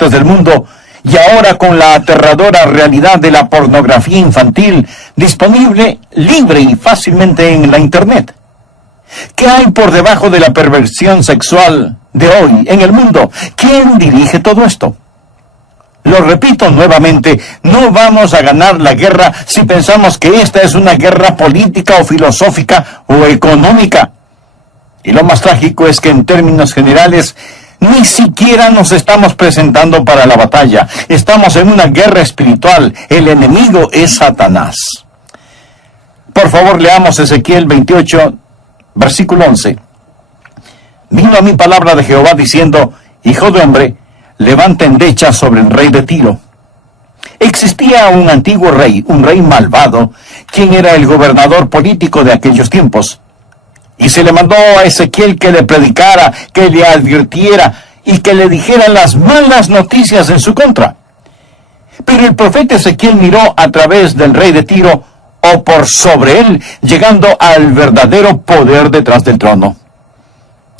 partes del mundo, y ahora con la aterradora realidad de la pornografía infantil disponible libre y fácilmente en la Internet. ¿Qué hay por debajo de la perversión sexual de hoy en el mundo? ¿Quién dirige todo esto? Lo repito nuevamente, no vamos a ganar la guerra si pensamos que esta es una guerra política o filosófica o económica. Y lo más trágico es que en términos generales, ni siquiera nos estamos presentando para la batalla. Estamos en una guerra espiritual. El enemigo es Satanás. Por favor, leamos Ezequiel 28, versículo 11. Vino a mí palabra de Jehová diciendo: Hijo de hombre, levanta endecha sobre el rey de Tiro. Existía un antiguo rey, un rey malvado, quien era el gobernador político de aquellos tiempos. Y se le mandó a Ezequiel que le predicara, que le advirtiera y que le dijera las malas noticias en su contra. Pero el profeta Ezequiel miró a través del rey de Tiro, o por sobre él, llegando al verdadero poder detrás del trono.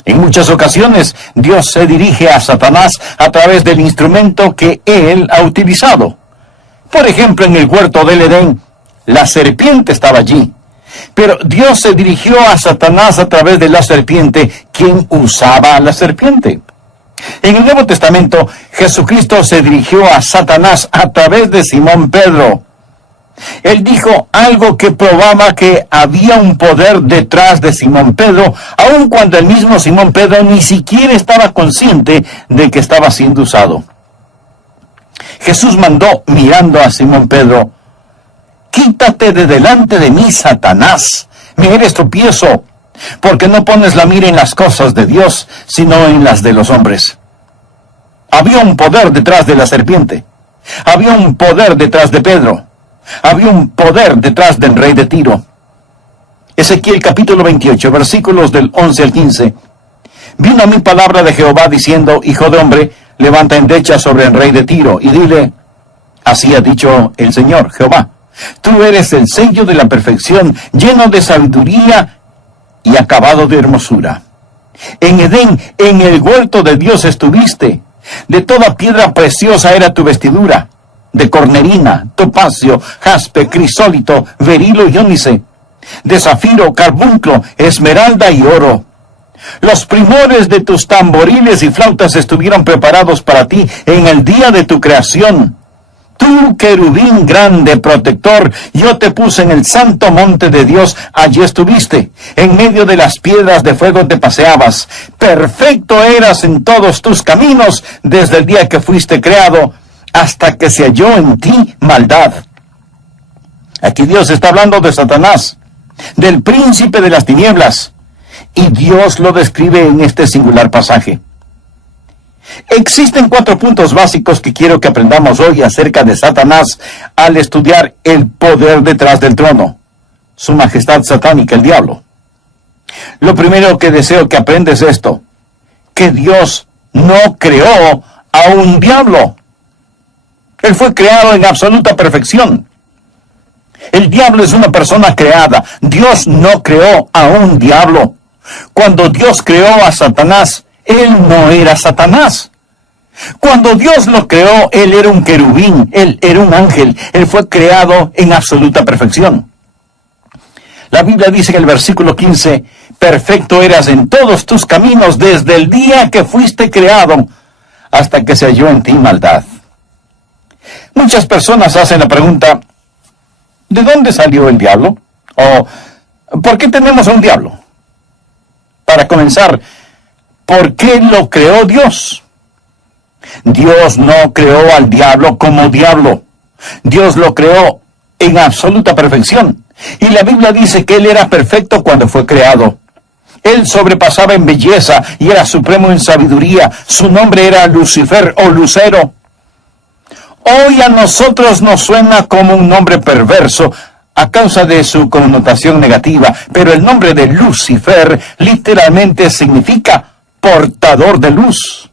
En muchas ocasiones, Dios se dirige a Satanás a través del instrumento que él ha utilizado. Por ejemplo, en el huerto del Edén, la serpiente estaba allí. Pero Dios se dirigió a Satanás a través de la serpiente, quien usaba a la serpiente. En el Nuevo Testamento, Jesucristo se dirigió a Satanás a través de Simón Pedro. Él dijo algo que probaba que había un poder detrás de Simón Pedro, aun cuando el mismo Simón Pedro ni siquiera estaba consciente de que estaba siendo usado. Jesús mandó, mirando a Simón Pedro: Quítate de delante de mí, Satanás, me eres tropiezo, porque no pones la mira en las cosas de Dios, sino en las de los hombres. Había un poder detrás de la serpiente. Había un poder detrás de Pedro. Había un poder detrás del rey de Tiro. Ezequiel capítulo 28, versículos del 11 al 15. Vino a mí palabra de Jehová diciendo: Hijo de hombre, levanta endecha sobre el rey de Tiro, y dile: Así ha dicho el Señor, Jehová. Tú eres el sello de la perfección, lleno de sabiduría y acabado de hermosura. En Edén, en el huerto de Dios estuviste. De toda piedra preciosa era tu vestidura, de cornerina, topacio, jaspe, crisólito, berilo y ónice, de zafiro, carbunclo, esmeralda y oro. Los primores de tus tamboriles y flautas estuvieron preparados para ti en el día de tu creación. Tú, querubín grande, protector, yo te puse en el santo monte de Dios, allí estuviste. En medio de las piedras de fuego te paseabas. Perfecto eras en todos tus caminos, desde el día que fuiste creado, hasta que se halló en ti maldad. Aquí Dios está hablando de Satanás, del príncipe de las tinieblas, y Dios lo describe en este singular pasaje. Existen 4 puntos básicos que quiero que aprendamos hoy acerca de Satanás al estudiar el poder detrás del trono, su majestad satánica, el diablo. Lo primero que deseo que aprendes es esto: que Dios no creó a un diablo. Él fue creado en absoluta perfección. El diablo es una persona creada. Dios no creó a un diablo. Cuando Dios creó a Satanás, él no era Satanás. Cuando Dios lo creó, él era un querubín, él era un ángel. Él fue creado en absoluta perfección. La Biblia dice en el versículo 15: Perfecto eras en todos tus caminos desde el día que fuiste creado, hasta que se halló en ti maldad. Muchas personas hacen la pregunta: ¿de dónde salió el diablo? O ¿por qué tenemos a un diablo? Para comenzar, ¿por qué lo creó Dios? Dios no creó al diablo como diablo. Dios lo creó en absoluta perfección. Y la Biblia dice que él era perfecto cuando fue creado. Él sobrepasaba en belleza y era supremo en sabiduría. Su nombre era Lucifer o Lucero. Hoy a nosotros nos suena como un nombre perverso a causa de su connotación negativa, pero el nombre de Lucifer literalmente significa portador de luz.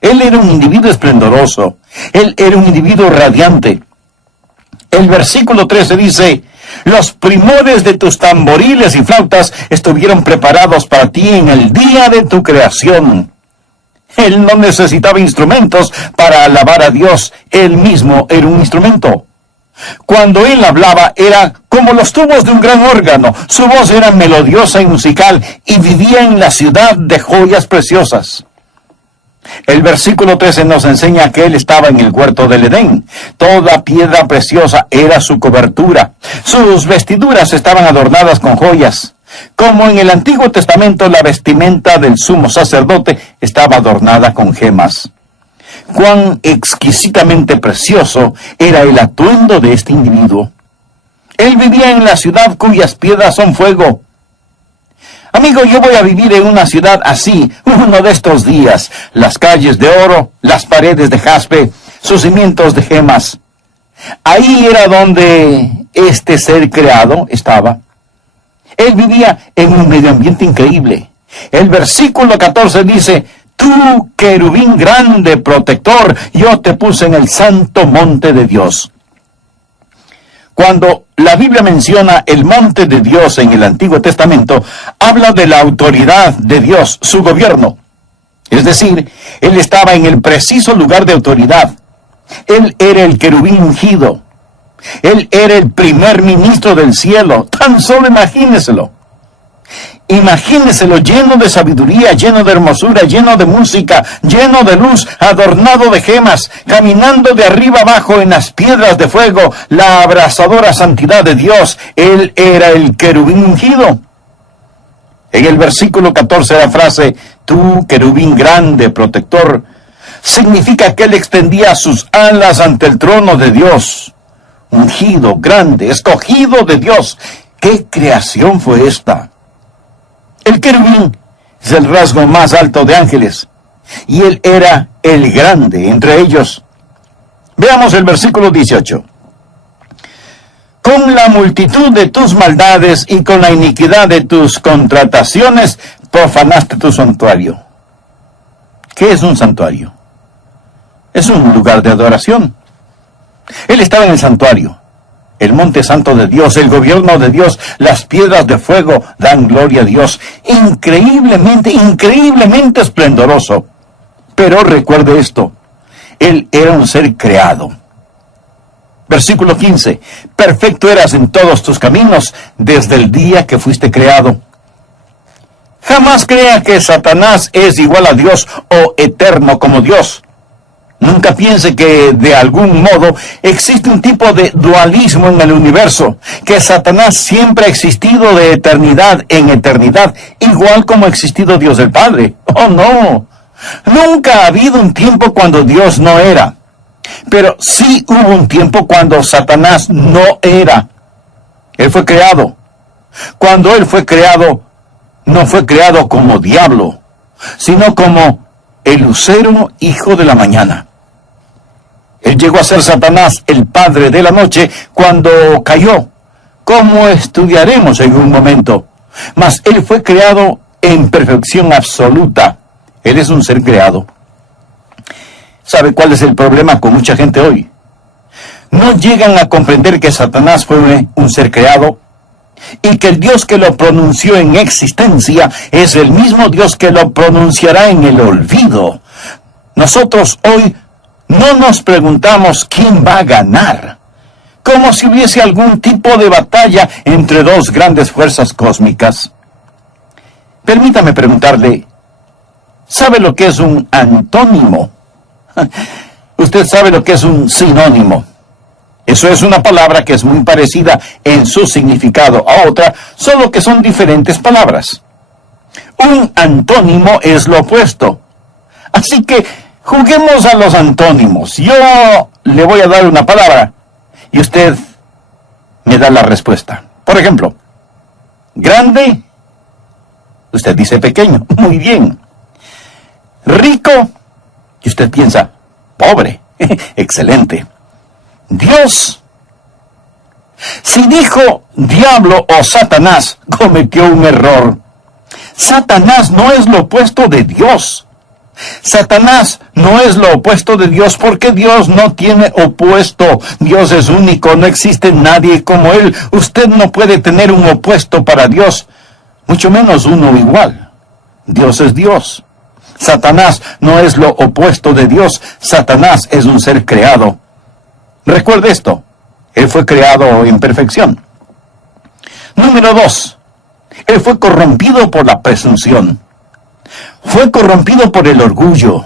Él era un individuo esplendoroso, él era un individuo radiante. El versículo 13 dice: Los primores de tus tamboriles y flautas estuvieron preparados para ti en el día de tu creación. Él no necesitaba instrumentos para alabar a Dios. Él mismo era un instrumento. Cuando él hablaba era como los tubos de un gran órgano. Su voz era melodiosa y musical y vivía en la ciudad de joyas preciosas. El versículo 13 nos enseña que él estaba en el huerto del Edén. Toda piedra preciosa era su cobertura. Sus vestiduras estaban adornadas con joyas. Como en el Antiguo Testamento, la vestimenta del sumo sacerdote estaba adornada con gemas. Cuán exquisitamente precioso era el atuendo de este individuo. Él vivía en la ciudad cuyas piedras son fuego. Amigo, yo voy a vivir en una ciudad así, uno de estos días. Las calles de oro, las paredes de jaspe, sus cimientos de gemas. Ahí era donde este ser creado estaba. Él vivía en un medio ambiente increíble. El versículo 14 dice: Tú, querubín grande, protector, yo te puse en el santo monte de Dios. Cuando la Biblia menciona el monte de Dios en el Antiguo Testamento, habla de la autoridad de Dios, su gobierno. Es decir, él estaba en el preciso lugar de autoridad. Él era el querubín ungido. Él era el primer ministro del cielo. Tan solo imagíneselo. Imagíneselo lleno de sabiduría, lleno de hermosura, lleno de música, lleno de luz, adornado de gemas, caminando de arriba abajo en las piedras de fuego, la abrasadora santidad de Dios. Él era el querubín ungido. En el versículo 14 la frase, tú, querubín grande, protector, significa que él extendía sus alas ante el trono de Dios. Ungido, grande, escogido de Dios. ¿Qué creación fue esta? El querubín es el rasgo más alto de ángeles, y él era el grande entre ellos. Veamos el versículo 18. Con la multitud de tus maldades y con la iniquidad de tus contrataciones, profanaste tu santuario. ¿Qué es un santuario? Es un lugar de adoración. Él estaba en el santuario. El monte santo de Dios, el gobierno de Dios, las piedras de fuego dan gloria a Dios. Increíblemente esplendoroso. Pero recuerde esto, él era un ser creado. Versículo 15, perfecto eras en todos tus caminos desde el día que fuiste creado. Jamás crea que Satanás es igual a Dios o eterno como Dios. Nunca piense que de algún modo existe un tipo de dualismo en el universo, que Satanás siempre ha existido de eternidad en eternidad, igual como ha existido Dios el Padre. ¡Oh, no! Nunca ha habido un tiempo cuando Dios no era. Pero sí hubo un tiempo cuando Satanás no era. Él fue creado. Cuando él fue creado, no fue creado como diablo, sino como el lucero hijo de la mañana. Él llegó a ser Satanás, el padre de la noche, cuando cayó, como estudiaremos en un momento. Mas él fue creado en perfección absoluta. Él es un ser creado. ¿Sabe cuál es el problema con mucha gente hoy? No llegan a comprender que Satanás fue un ser creado y que el Dios que lo pronunció en existencia es el mismo Dios que lo pronunciará en el olvido. Nosotros hoy no nos preguntamos quién va a ganar, como si hubiese algún tipo de batalla entre dos grandes fuerzas cósmicas. Permítame preguntarle, ¿sabe lo que es un antónimo? Usted sabe lo que es un sinónimo. Eso es una palabra que es muy parecida en su significado a otra, solo que son diferentes palabras. Un antónimo es lo opuesto. Así que juguemos a los antónimos. Yo le voy a dar una palabra y usted me da la respuesta. Por ejemplo, grande, usted dice pequeño. Muy bien. Rico, y usted piensa, pobre. Excelente. Dios. Si dijo diablo o Satanás, cometió un error. Satanás no es lo opuesto de Dios. Satanás no es lo opuesto de Dios porque Dios no tiene opuesto. Dios es único, no existe nadie como Él. Usted no puede tener un opuesto para Dios, mucho menos uno igual. Dios es Dios. Satanás no es lo opuesto de Dios. Satanás es un ser creado. Recuerde esto. Él fue creado en perfección. Número 2. Él fue corrompido por la presunción. Fue corrompido por el orgullo.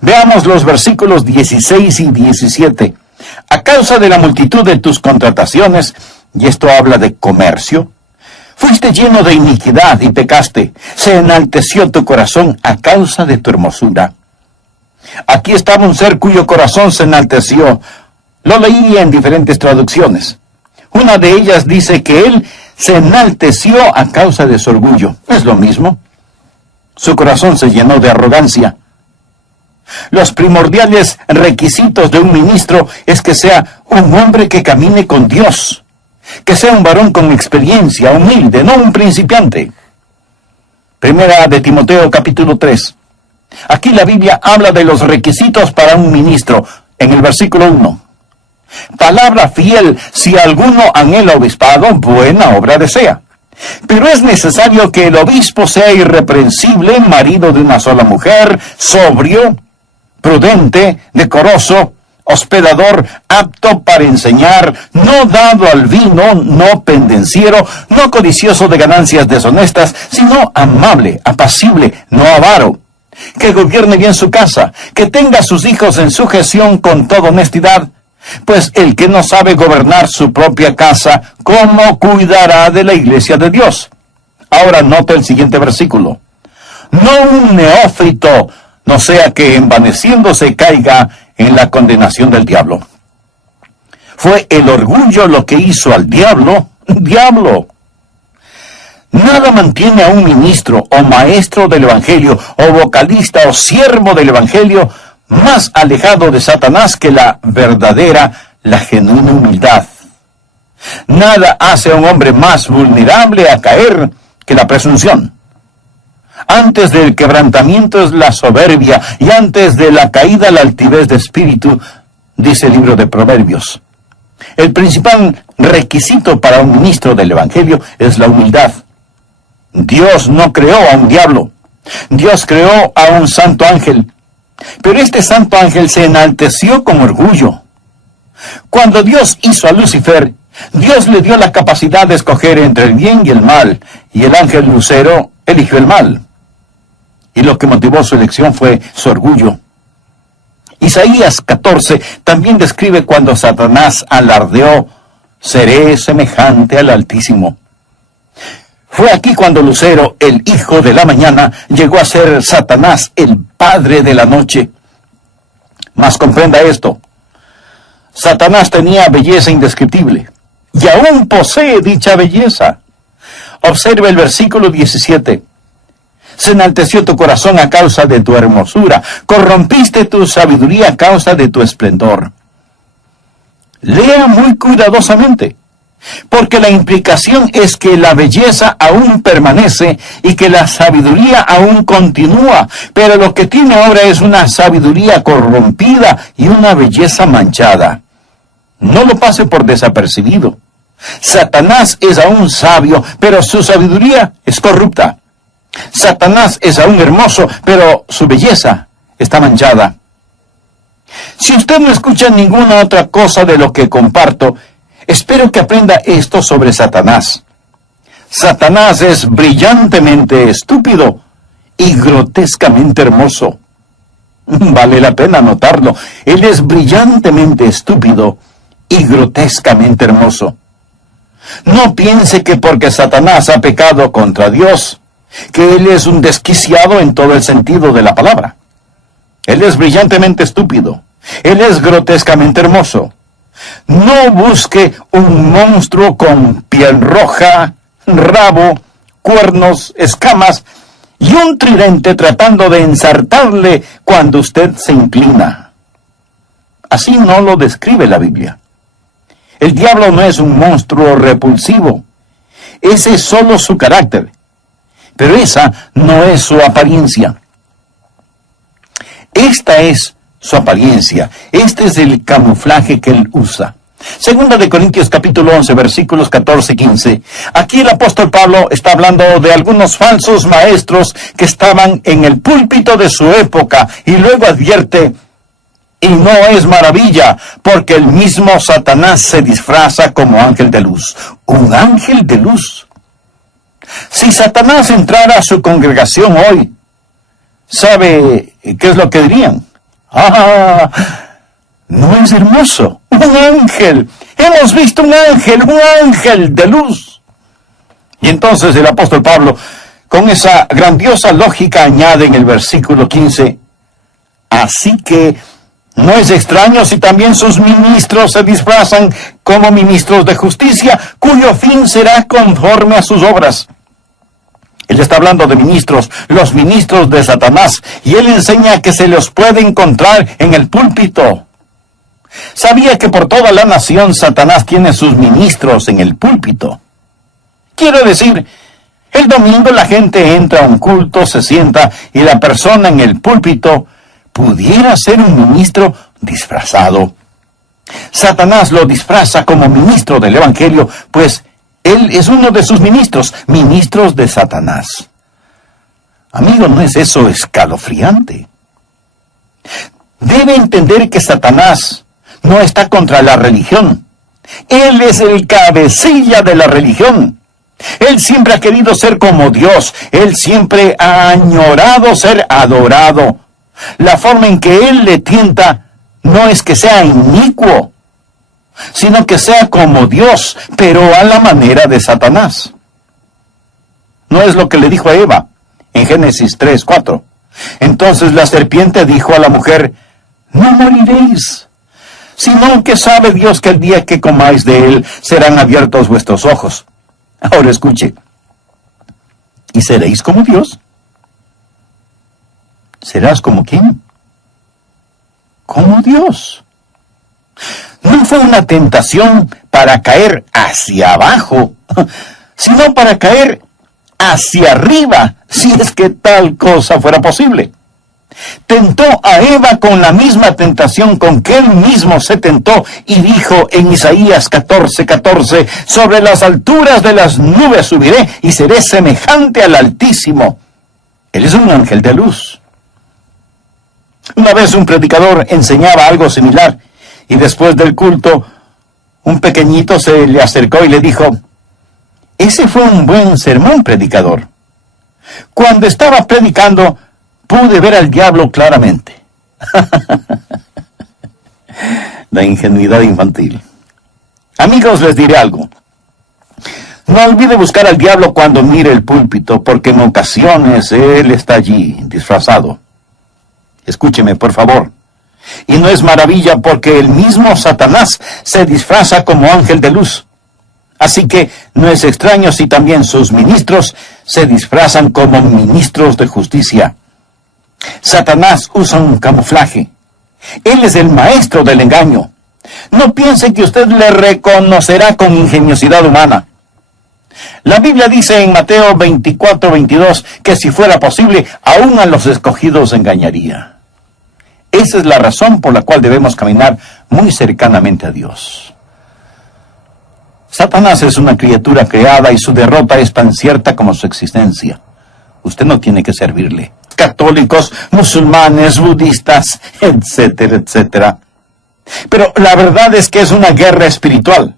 Veamos los versículos 16 y 17. A causa de la multitud de tus contrataciones, y esto habla de comercio, fuiste lleno de iniquidad y pecaste. Se enalteció tu corazón a causa de tu hermosura. Aquí estaba un ser cuyo corazón se enalteció. Lo leí en diferentes traducciones. Una de ellas dice que él se enalteció a causa de su orgullo. Es lo mismo. Su corazón se llenó de arrogancia. Los primordiales requisitos de un ministro es que sea un hombre que camine con Dios, que sea un varón con experiencia, humilde, no un principiante. Primera de Timoteo capítulo 3. Aquí la Biblia habla de los requisitos para un ministro, en el versículo 1. Palabra fiel, si alguno anhela obispado, buena obra desea. Pero es necesario que el obispo sea irreprensible, marido de una sola mujer, sobrio, prudente, decoroso, hospedador, apto para enseñar, no dado al vino, no pendenciero, no codicioso de ganancias deshonestas, sino amable, apacible, no avaro, que gobierne bien su casa, que tenga a sus hijos en sujeción con toda honestidad, pues el que no sabe gobernar su propia casa, ¿cómo cuidará de la iglesia de Dios? Ahora nota el siguiente versículo. No un neófito, no sea que envaneciéndose caiga en la condenación del diablo. Fue el orgullo lo que hizo al diablo. Nada mantiene a un ministro o maestro del evangelio o vocalista o siervo del evangelio más alejado de Satanás que la verdadera, la genuina humildad. Nada hace a un hombre más vulnerable a caer que la presunción. Antes del quebrantamiento es la soberbia, y antes de la caída la altivez de espíritu, dice el libro de Proverbios. El principal requisito para un ministro del evangelio es la humildad. Dios no creó a un diablo. Dios creó a un santo ángel. Pero este santo ángel se enalteció con orgullo. Cuando Dios hizo a Lucifer, Dios le dio la capacidad de escoger entre el bien y el mal, y el ángel Lucero eligió el mal. Y lo que motivó su elección fue su orgullo. Isaías 14 también describe cuando Satanás alardeó, seré semejante al Altísimo. Fue aquí cuando Lucero, el hijo de la mañana, llegó a ser Satanás, el padre de la noche. Mas comprenda esto. Satanás tenía belleza indescriptible, y aún posee dicha belleza. Observe el versículo 17. Se enalteció tu corazón a causa de tu hermosura, corrompiste tu sabiduría a causa de tu esplendor. Lea muy cuidadosamente, porque la implicación es que la belleza aún permanece y que la sabiduría aún continúa, pero lo que tiene ahora es una sabiduría corrompida y una belleza manchada. No lo pase por desapercibido. Satanás es aún sabio, pero su sabiduría es corrupta. Satanás es aún hermoso, pero su belleza está manchada. Si usted no escucha ninguna otra cosa de lo que comparto, espero que aprenda esto sobre Satanás. Satanás es brillantemente estúpido y grotescamente hermoso. Vale la pena notarlo. Él es brillantemente estúpido y grotescamente hermoso. No piense que porque Satanás ha pecado contra Dios, que él es un desquiciado en todo el sentido de la palabra. Él es brillantemente estúpido. Él es grotescamente hermoso. No busque un monstruo con piel roja, rabo, cuernos, escamas y un tridente tratando de ensartarle cuando usted se inclina. Así no lo describe la Biblia. El diablo no es un monstruo repulsivo. Ese es solo su carácter. Pero esa no es su apariencia. Esta es su apariencia. Este es el camuflaje que él usa. Segunda de Corintios capítulo 11, versículos 14 y 15. Aquí el apóstol Pablo está hablando de algunos falsos maestros que estaban en el púlpito de su época, y luego advierte: y no es maravilla, porque el mismo Satanás se disfraza como ángel de luz. ¿Un ángel de luz? Si Satanás entrara a su congregación hoy, ¿sabe qué es lo que dirían? ¡Ah! ¿No es hermoso? ¡Un ángel! ¡Hemos visto un ángel de luz! Y entonces el apóstol Pablo, con esa grandiosa lógica, añade en el versículo 15: así que no es extraño si también sus ministros se disfrazan como ministros de justicia, cuyo fin será conforme a sus obras. Él está hablando de ministros, los ministros de Satanás, y él enseña que se los puede encontrar en el púlpito. ¿Sabía que por toda la nación Satanás tiene sus ministros en el púlpito? Quiero decir, el domingo la gente entra a un culto, se sienta, y la persona en el púlpito pudiera ser un ministro disfrazado. Satanás lo disfraza como ministro del Evangelio, pues él es uno de sus ministros de Satanás. Amigo, ¿no es eso escalofriante? Debe entender que Satanás no está contra la religión. Él es el cabecilla de la religión. Él siempre ha querido ser como Dios. Él siempre ha añorado ser adorado. La forma en que él le tienta no es que sea inicuo, sino que sea como Dios, pero a la manera de Satanás. ¿No es lo que le dijo a Eva en Génesis 3:4? Entonces la serpiente dijo a la mujer: no moriréis, sino que sabe Dios que el día que comáis de él serán abiertos vuestros ojos. Ahora escuche: ¿y seréis como Dios? ¿Serás como quién? Como Dios. No fue una tentación para caer hacia abajo, sino para caer hacia arriba, si es que tal cosa fuera posible. Tentó a Eva con la misma tentación con que él mismo se tentó, y dijo en Isaías 14:14, sobre las alturas de las nubes subiré y seré semejante al Altísimo. Él es un ángel de luz. Una vez un predicador enseñaba algo similar, y después del culto, un pequeñito se le acercó y le dijo: ese fue un buen sermón, predicador. Cuando estaba predicando, pude ver al diablo claramente. La ingenuidad infantil. Amigos, les diré algo. No olvide buscar al diablo cuando mire el púlpito, porque en ocasiones él está allí, disfrazado. Escúcheme, por favor. Y no es maravilla, porque el mismo Satanás se disfraza como ángel de luz. Así que no es extraño si también sus ministros se disfrazan como ministros de justicia. Satanás usa un camuflaje. Él es el maestro del engaño. No piense que usted le reconocerá con ingeniosidad humana. La Biblia dice en Mateo 24:22 que si fuera posible, aún a los escogidos engañaría. Esa es la razón por la cual debemos caminar muy cercanamente a Dios. Satanás es una criatura creada y su derrota es tan cierta como su existencia. Usted no tiene que servirle. Católicos, musulmanes, budistas, etcétera, etcétera. Pero la verdad es que es una guerra espiritual.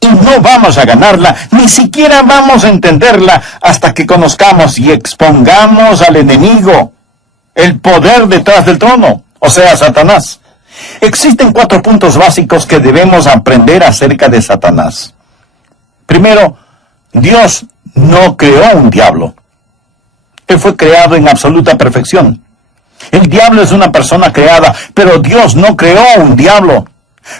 Y no vamos a ganarla, ni siquiera vamos a entenderla hasta que conozcamos y expongamos al enemigo, el poder detrás del trono, o sea, Satanás. Existen 4 puntos básicos que debemos aprender acerca de Satanás. Primero, Dios no creó un diablo. Él fue creado en absoluta perfección. El diablo es una persona creada, pero Dios no creó un diablo.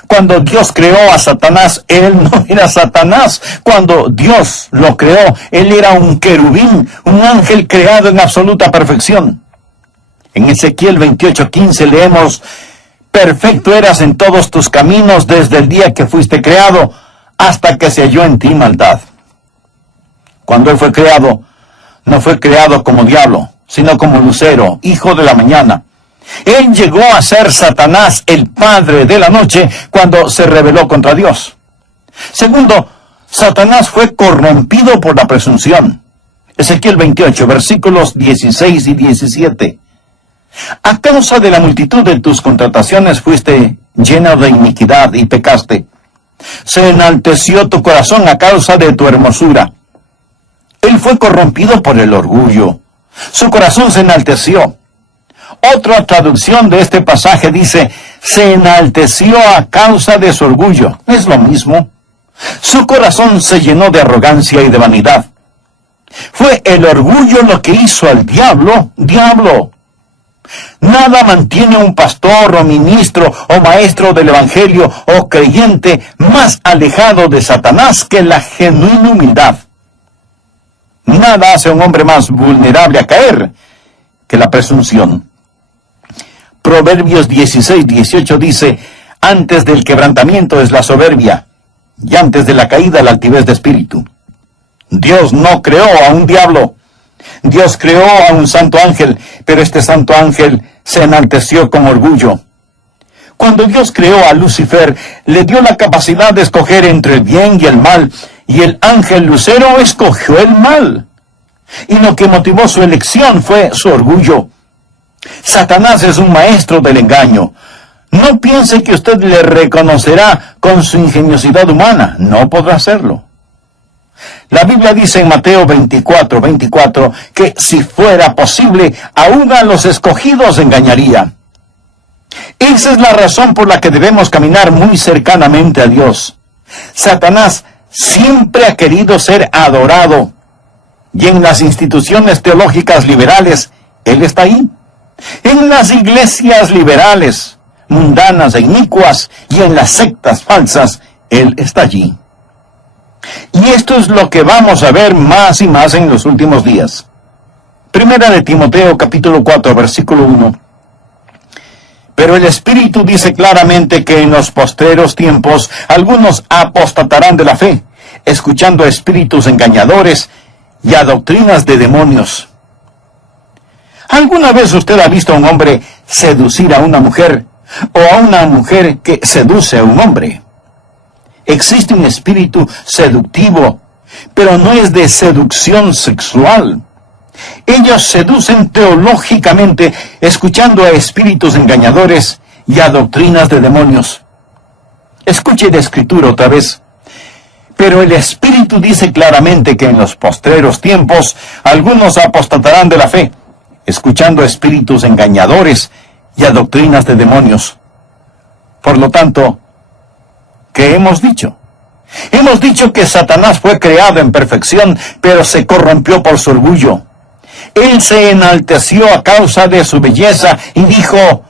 Cuando Dios creó a Satanás, él no era Satanás. Cuando Dios lo creó, él era un querubín, un ángel creado en absoluta perfección. En Ezequiel 28:15 leemos: perfecto eras en todos tus caminos desde el día que fuiste creado, hasta que se halló en ti maldad. Cuando él fue creado, no fue creado como diablo, sino como lucero, hijo de la mañana. Él llegó a ser Satanás, el padre de la noche, cuando se rebeló contra Dios. Segundo, Satanás fue corrompido por la presunción. Ezequiel 28, versículos 16 y 17. A causa de la multitud de tus contrataciones fuiste lleno de iniquidad y pecaste. Se enalteció tu corazón a causa de tu hermosura. Él fue corrompido por el orgullo. Su corazón se enalteció. Otra traducción de este pasaje dice, se enalteció a causa de su orgullo. Es lo mismo. Su corazón se llenó de arrogancia y de vanidad. Fue el orgullo lo que hizo al diablo, diablo. Nada mantiene a un pastor o ministro o maestro del evangelio o creyente más alejado de Satanás que la genuina humildad. Nada hace a un hombre más vulnerable a caer que la presunción. Proverbios 16:18 dice, antes del quebrantamiento es la soberbia, y antes de la caída la altivez de espíritu. Dios no creó a un diablo. Dios creó a un santo ángel, pero este santo ángel se enalteció con orgullo. Cuando Dios creó a Lucifer, le dio la capacidad de escoger entre el bien y el mal, y el ángel lucero escogió el mal. Y lo que motivó su elección fue su orgullo. Satanás es un maestro del engaño. No piense que usted le reconocerá con su ingeniosidad humana. No podrá hacerlo. La Biblia dice en Mateo 24:24 que si fuera posible, aún a los escogidos engañaría. Esa es la razón por la que debemos caminar muy cercanamente a Dios. Satanás siempre ha querido ser adorado. Y en las instituciones teológicas liberales, él está ahí. En las iglesias liberales, mundanas e inicuas, y en las sectas falsas, él está allí. Y esto es lo que vamos a ver más y más en los últimos días. Primera de Timoteo, capítulo 4, versículo 1. Pero el Espíritu dice claramente que en los postreros tiempos algunos apostatarán de la fe, escuchando a espíritus engañadores y a doctrinas de demonios. ¿Alguna vez usted ha visto a un hombre seducir a una mujer o a una mujer que seduce a un hombre? Existe un espíritu seductivo, pero no es de seducción sexual. Ellos seducen teológicamente, escuchando a espíritus engañadores y a doctrinas de demonios. Escuche la escritura otra vez. Pero el Espíritu dice claramente que en los postreros tiempos algunos apostatarán de la fe, escuchando a espíritus engañadores y a doctrinas de demonios. Por lo tanto, ¿qué hemos dicho? Hemos dicho que Satanás fue creado en perfección, pero se corrompió por su orgullo. Él se enalteció a causa de su belleza y dijo,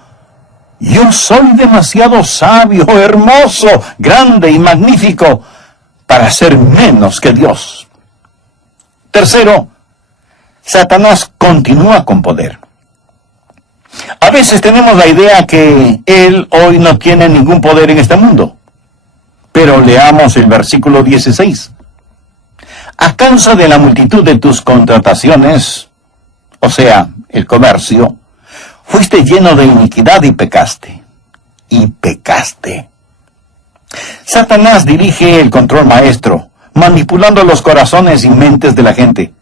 yo soy demasiado sabio, hermoso, grande y magnífico para ser menos que Dios. Tercero, Satanás continúa con poder. A veces tenemos la idea que él hoy no tiene ningún poder en este mundo. Pero leamos el versículo 16. A causa de la multitud de tus contrataciones, o sea, el comercio, fuiste lleno de iniquidad y pecaste. Y pecaste. Satanás dirige el control maestro, manipulando los corazones y mentes de la gente.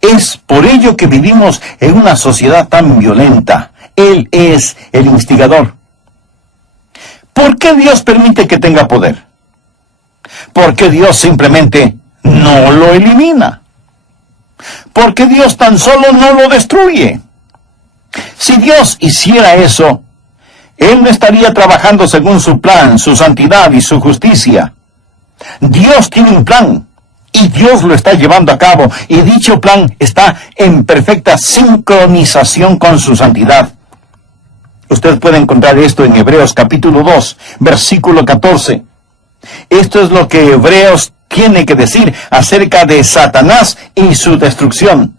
Es por ello que vivimos en una sociedad tan violenta. Él es el instigador. ¿Por qué Dios permite que tenga poder? ¿Por qué Dios simplemente no lo elimina? ¿Por qué Dios tan solo no lo destruye? Si Dios hiciera eso, Él no estaría trabajando según su plan, su santidad y su justicia. Dios tiene un plan, y Dios lo está llevando a cabo, y dicho plan está en perfecta sincronización con su santidad. Usted puede encontrar esto en Hebreos capítulo 2, versículo 14. Esto es lo que Hebreos tiene que decir acerca de Satanás y su destrucción.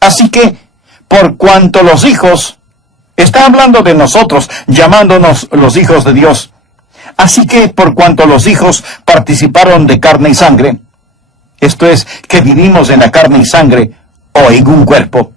Así que, por cuanto los hijos, está hablando de nosotros, llamándonos los hijos de Dios. Así que, por cuanto los hijos participaron de carne y sangre, esto es, que vivimos en la carne y sangre, o en un cuerpo,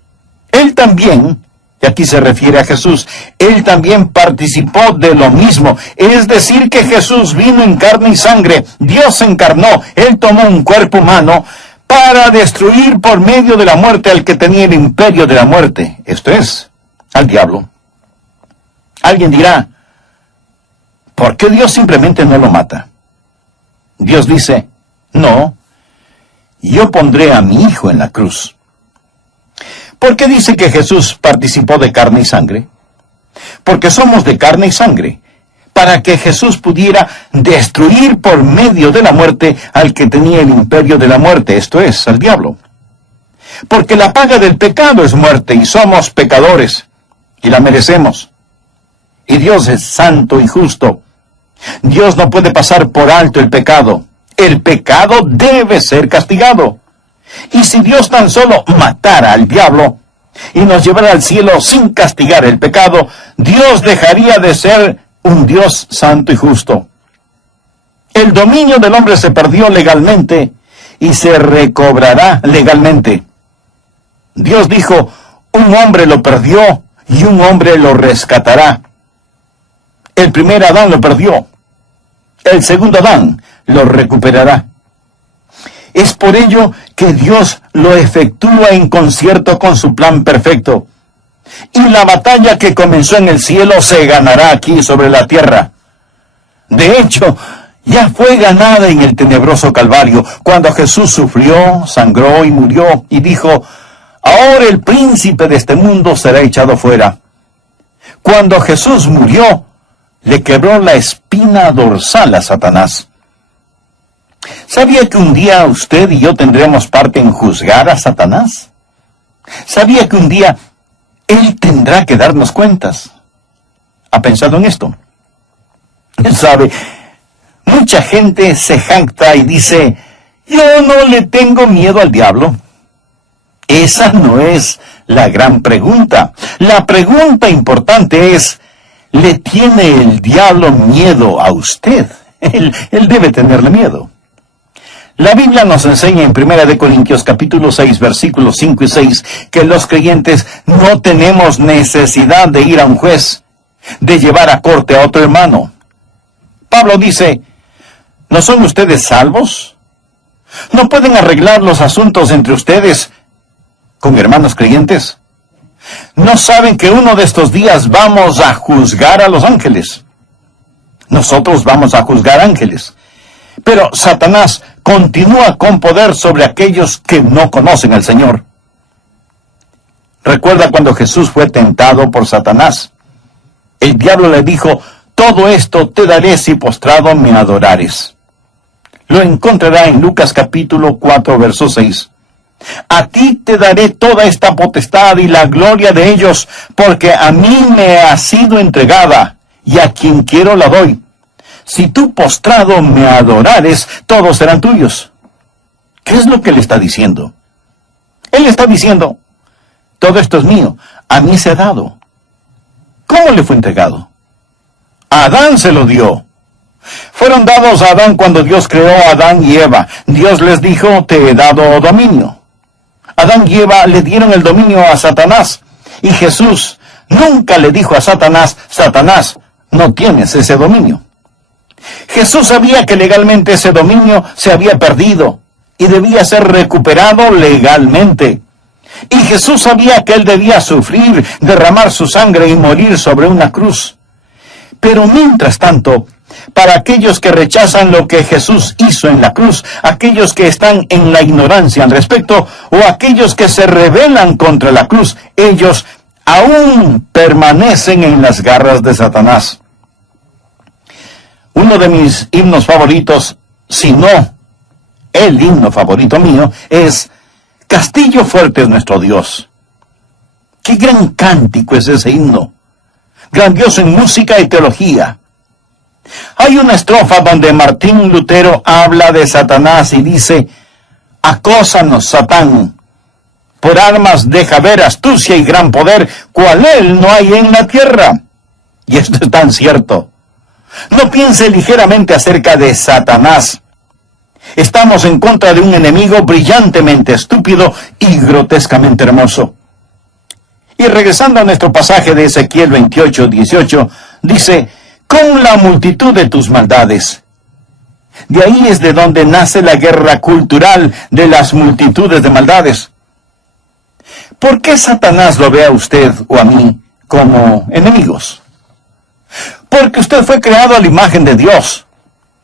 Él también, y aquí se refiere a Jesús, Él también participó de lo mismo. Es decir, que Jesús vino en carne y sangre, Dios se encarnó, Él tomó un cuerpo humano para destruir por medio de la muerte al que tenía el imperio de la muerte, esto es, al diablo. Alguien dirá, ¿por qué Dios simplemente no lo mata? Dios dice, no, yo pondré a mi Hijo en la cruz. ¿Por qué dice que Jesús participó de carne y sangre? Porque somos de carne y sangre, para que Jesús pudiera destruir por medio de la muerte al que tenía el imperio de la muerte, esto es, al diablo. Porque la paga del pecado es muerte, y somos pecadores, y la merecemos. Y Dios es santo y justo. Dios no puede pasar por alto el pecado. El pecado debe ser castigado. Y si Dios tan solo matara al diablo y nos llevara al cielo sin castigar el pecado, Dios dejaría de ser un Dios santo y justo. El dominio del hombre se perdió legalmente y se recobrará legalmente. Dios dijo, un hombre lo perdió y un hombre lo rescatará. El primer Adán lo perdió. El segundo Adán lo recuperará. Es por ello que Dios lo efectúa en concierto con su plan perfecto. Y la batalla que comenzó en el cielo se ganará aquí sobre la tierra. De hecho, ya fue ganada en el tenebroso Calvario, cuando Jesús sufrió, sangró y murió, y dijo, ahora el príncipe de este mundo será echado fuera. Cuando Jesús murió, le quebró la espina dorsal a Satanás. ¿Sabía que un día usted y yo tendremos parte en juzgar a Satanás? ¿Sabía que un día él tendrá que darnos cuentas? ¿Ha pensado en esto? ¿Sabe? Mucha gente se jacta y dice, yo no le tengo miedo al diablo. Esa no es la gran pregunta. La pregunta importante es, ¿le tiene el diablo miedo a usted? Él debe tenerle miedo. La Biblia nos enseña en 1 Corintios capítulo 6, versículos 5 y 6, que los creyentes no tenemos necesidad de ir a un juez, de llevar a corte a otro hermano. Pablo dice, ¿no son ustedes salvos? ¿No pueden arreglar los asuntos entre ustedes con hermanos creyentes? ¿No saben que uno de estos días vamos a juzgar a los ángeles? Nosotros vamos a juzgar ángeles. Pero Satanás continúa con poder sobre aquellos que no conocen al Señor. Recuerda cuando Jesús fue tentado por Satanás. El diablo le dijo, todo esto te daré si postrado me adorares. Lo encontrará en Lucas capítulo 4, verso 6. A ti te daré toda esta potestad y la gloria de ellos, porque a mí me ha sido entregada, y a quien quiero la doy. Si tú postrado me adorares, todos serán tuyos. ¿Qué es lo que le está diciendo? Él está diciendo, todo esto es mío, a mí se ha dado. ¿Cómo le fue entregado? A Adán se lo dio. Fueron dados a Adán cuando Dios creó a Adán y Eva. Dios les dijo, te he dado dominio. Adán y Eva le dieron el dominio a Satanás. Y Jesús nunca le dijo a Satanás, Satanás, no tienes ese dominio. Jesús sabía que legalmente ese dominio se había perdido y debía ser recuperado legalmente. Y Jesús sabía que él debía sufrir, derramar su sangre y morir sobre una cruz. Pero mientras tanto, para aquellos que rechazan lo que Jesús hizo en la cruz, aquellos que están en la ignorancia al respecto, o aquellos que se rebelan contra la cruz, ellos aún permanecen en las garras de Satanás. Uno de mis himnos favoritos, si no el himno favorito mío, es Castillo fuerte es nuestro Dios. ¡Qué gran cántico es ese himno! Grandioso en música y teología. Hay una estrofa donde Martín Lutero habla de Satanás y dice, acósanos, Satán, por armas deja ver astucia y gran poder, cual él no hay en la tierra. Y esto es tan cierto. No piense ligeramente acerca de Satanás. Estamos en contra de un enemigo brillantemente estúpido y grotescamente hermoso. Y regresando a nuestro pasaje de Ezequiel 28:18, dice, con la multitud de tus maldades. De ahí es de donde nace la guerra cultural de las multitudes de maldades. ¿Por qué Satanás lo ve a usted o a mí como enemigos? Porque usted fue creado a la imagen de Dios.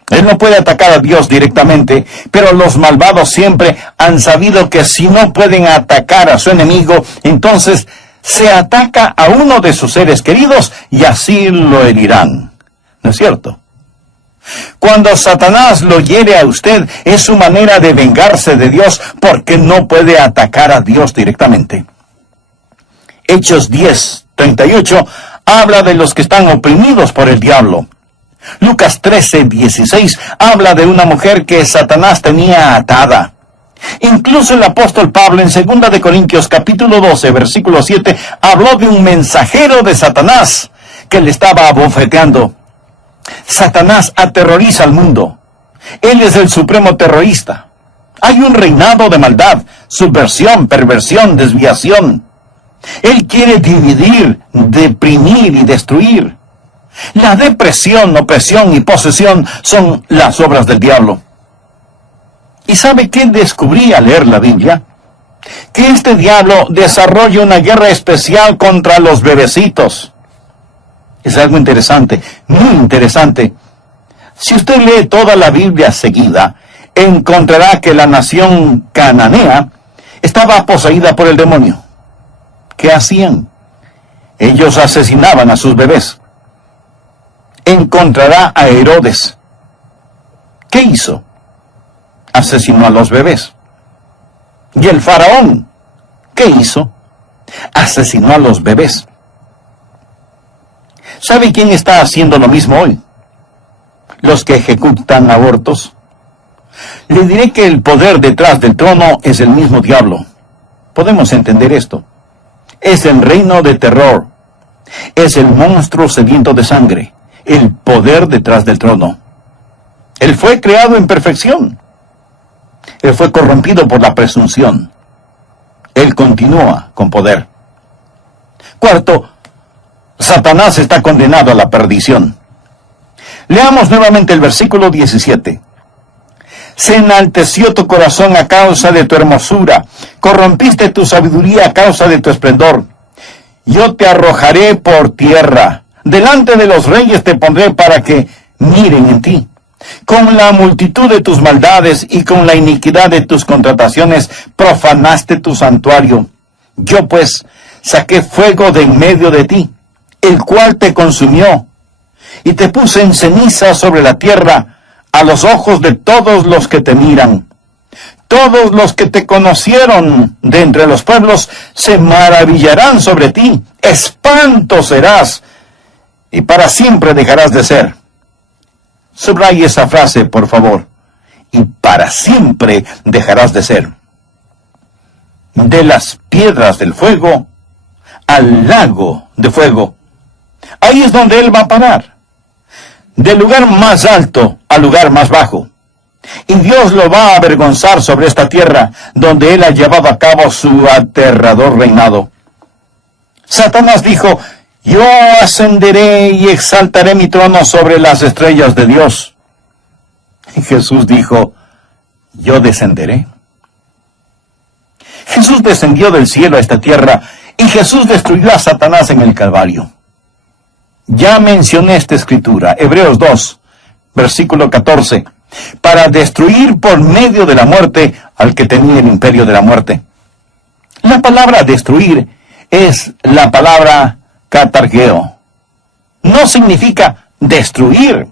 Él no puede atacar a Dios directamente, pero los malvados siempre han sabido que si no pueden atacar a su enemigo, entonces se ataca a uno de sus seres queridos y así lo herirán. ¿No es cierto? Cuando Satanás lo hiere a usted, es su manera de vengarse de Dios porque no puede atacar a Dios directamente. Hechos 10:38 habla de los que están oprimidos por el diablo. Lucas 13:16 habla de una mujer que Satanás tenía atada. Incluso el apóstol Pablo en 2 de Corintios capítulo 12, versículo 7, habló de un mensajero de Satanás que le estaba abofeteando. Satanás aterroriza al mundo. Él es el supremo terrorista. Hay un reinado de maldad, subversión, perversión, desviación. Él quiere dividir, deprimir y destruir. La depresión, opresión y posesión son las obras del diablo. ¿Y sabe qué descubrí al leer la Biblia? Que este diablo desarrolla una guerra especial contra los bebecitos. Es algo interesante, muy interesante. Si usted lee toda la Biblia seguida, encontrará que la nación cananea estaba poseída por el demonio. ¿Qué hacían? Ellos asesinaban a sus bebés. Encontrará a Herodes. ¿Qué hizo? Asesinó a los bebés. ¿Y el faraón? ¿Qué hizo? Asesinó a los bebés. ¿Sabe quién está haciendo lo mismo hoy? Los que ejecutan abortos. Le diré que el poder detrás del trono es el mismo diablo. Podemos entender esto. Es el reino de terror. Es el monstruo sediento de sangre. El poder detrás del trono. Él fue creado en perfección. Él fue corrompido por la presunción. Él continúa con poder. Cuarto, Satanás está condenado a la perdición. Leamos nuevamente el versículo 17. Se enalteció tu corazón a causa de tu hermosura, corrompiste tu sabiduría a causa de tu esplendor. Yo te arrojaré por tierra, delante de los reyes te pondré para que miren en ti. Con la multitud de tus maldades y con la iniquidad de tus contrataciones profanaste tu santuario. Yo pues saqué fuego de en medio de ti, el cual te consumió, y te puse en ceniza sobre la tierra, a los ojos de todos los que te miran. Todos los que te conocieron de entre los pueblos se maravillarán sobre ti. Espanto serás, y para siempre dejarás de ser. Subraye esa frase, por favor. Y para siempre dejarás de ser. De las piedras del fuego al lago de fuego. Ahí es donde él va a parar. Del lugar más alto al lugar más bajo. Y Dios lo va a avergonzar sobre esta tierra, donde él ha llevado a cabo su aterrador reinado. Satanás dijo, yo ascenderé y exaltaré mi trono sobre las estrellas de Dios. Y Jesús dijo, yo descenderé. Jesús descendió del cielo a esta tierra, y Jesús destruyó a Satanás en el Calvario. Ya mencioné esta escritura, Hebreos 2, versículo 14, para destruir por medio de la muerte al que tenía el imperio de la muerte. La palabra destruir es la palabra katargeo. No significa destruir.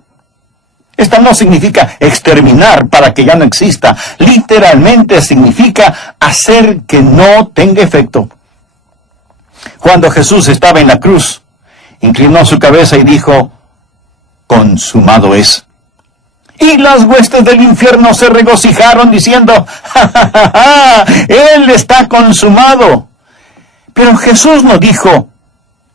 Esta no significa exterminar para que ya no exista. Literalmente significa hacer que no tenga efecto. Cuando Jesús estaba en la cruz, inclinó su cabeza y dijo, consumado es. Y las huestes del infierno se regocijaron diciendo, ¡ja, ja, ja, ja! Él está consumado. Pero Jesús no dijo,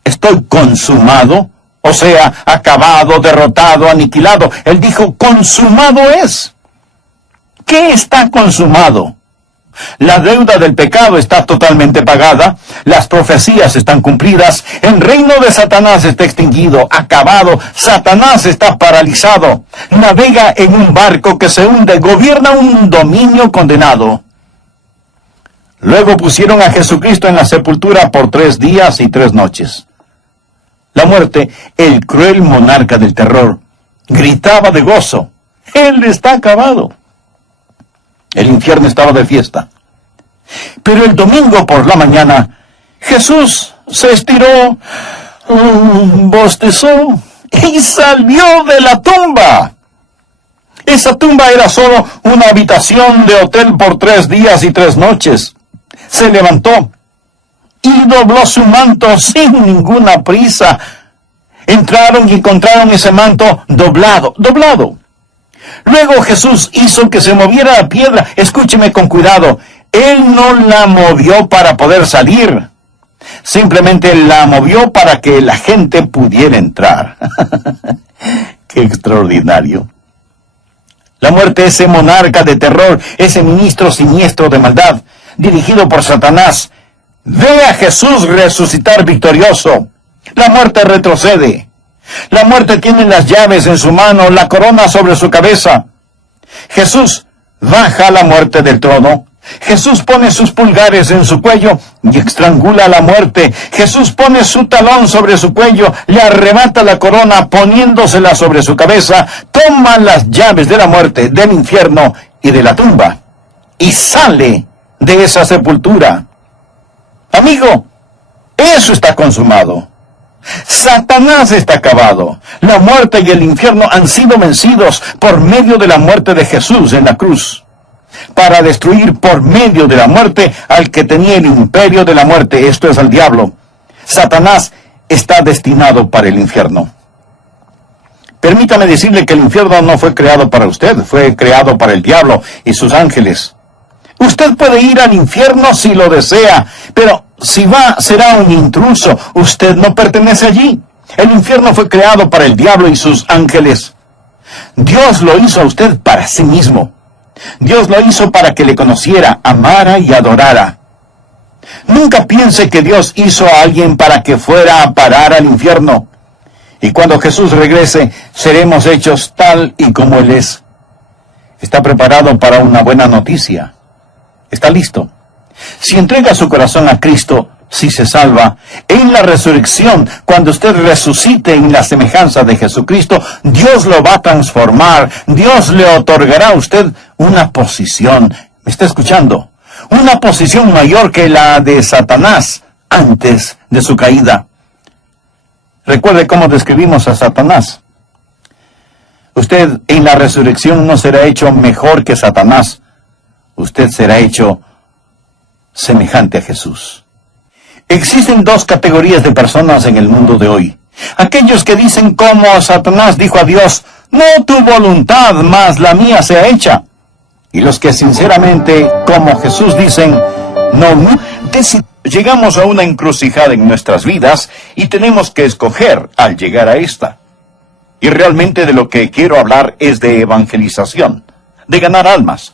estoy consumado, o sea, acabado, derrotado, aniquilado. Él dijo, consumado es. ¿Qué está consumado? La deuda del pecado está totalmente pagada, las profecías están cumplidas, el reino de Satanás está extinguido, acabado, Satanás está paralizado, navega en un barco que se hunde, gobierna un dominio condenado. Luego pusieron a Jesucristo en la sepultura por 3 días y 3 noches. La muerte, el cruel monarca del terror, gritaba de gozo. Él está acabado. El infierno estaba de fiesta. Pero el domingo por la mañana, Jesús se estiró, bostezó y salió de la tumba. Esa tumba era solo una habitación de hotel por 3 días y 3 noches. Se levantó y dobló su manto sin ninguna prisa. Entraron y encontraron ese manto doblado. Luego Jesús hizo que se moviera la piedra. Escúcheme con cuidado. Él no la movió para poder salir. Simplemente la movió para que la gente pudiera entrar. ¡Qué extraordinario! La muerte, ese monarca de terror, ese ministro siniestro de maldad, dirigido por Satanás, ve a Jesús resucitar victorioso. La muerte retrocede. La muerte tiene las llaves en su mano, la corona sobre su cabeza. Jesús baja a la muerte del trono. Jesús pone sus pulgares en su cuello y estrangula a la muerte. Jesús pone su talón sobre su cuello, le arrebata la corona poniéndosela sobre su cabeza, toma las llaves de la muerte, del infierno y de la tumba y sale de esa sepultura. Amigo, eso está consumado. Satanás está acabado. La muerte y el infierno han sido vencidos por medio de la muerte de Jesús en la cruz, para destruir por medio de la muerte al que tenía el imperio de la muerte, esto es, al diablo. Satanás está destinado para el infierno. Permítame decirle que el infierno no fue creado para usted, fue creado para el diablo y sus ángeles. Usted puede ir al infierno si lo desea, pero si va, será un intruso. Usted no pertenece allí. El infierno fue creado para el diablo y sus ángeles. Dios lo hizo a usted para sí mismo. Dios lo hizo para que le conociera, amara y adorara. Nunca piense que Dios hizo a alguien para que fuera a parar al infierno. Y cuando Jesús regrese, seremos hechos tal y como Él es. ¿Está preparado para una buena noticia? ¿Está listo? Si entrega su corazón a Cristo, si se salva, en la resurrección, cuando usted resucite en la semejanza de Jesucristo, Dios lo va a transformar. Dios le otorgará a usted una posición. ¿Me está escuchando? Una posición mayor que la de Satanás antes de su caída. Recuerde cómo describimos a Satanás. Usted en la resurrección no será hecho mejor que Satanás. Usted será hecho semejante a Jesús. Existen 2 categorías de personas en el mundo de hoy. Aquellos que dicen como Satanás dijo a Dios, no tu voluntad, mas la mía sea hecha. Y los que sinceramente, como Jesús, dicen, no. Llegamos a una encrucijada en nuestras vidas y tenemos que escoger al llegar a esta. Y realmente de lo que quiero hablar es de evangelización, de ganar almas.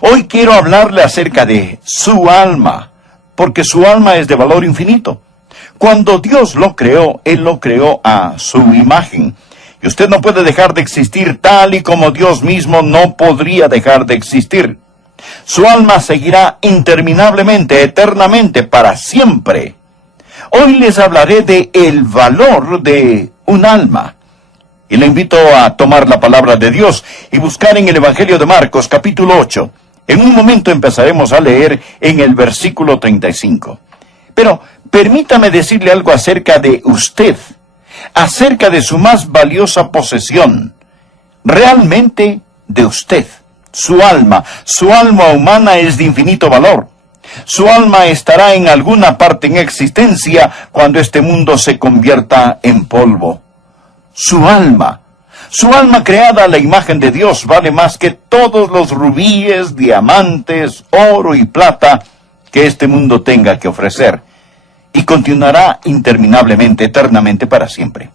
Hoy quiero hablarle acerca de su alma, porque su alma es de valor infinito. Cuando Dios lo creó, Él lo creó a su imagen. Y usted no puede dejar de existir tal y como Dios mismo no podría dejar de existir. Su alma seguirá interminablemente, eternamente, para siempre. Hoy les hablaré de el valor de un alma. Y le invito a tomar la palabra de Dios y buscar en el Evangelio de Marcos, capítulo 8. En un momento empezaremos a leer en el versículo 35. Pero permítame decirle algo acerca de usted, acerca de su más valiosa posesión, realmente de usted. Su alma humana es de infinito valor. Su alma estará en alguna parte en existencia cuando este mundo se convierta en polvo. Su alma creada a la imagen de Dios vale más que todos los rubíes, diamantes, oro y plata que este mundo tenga que ofrecer, y continuará interminablemente, eternamente, para siempre.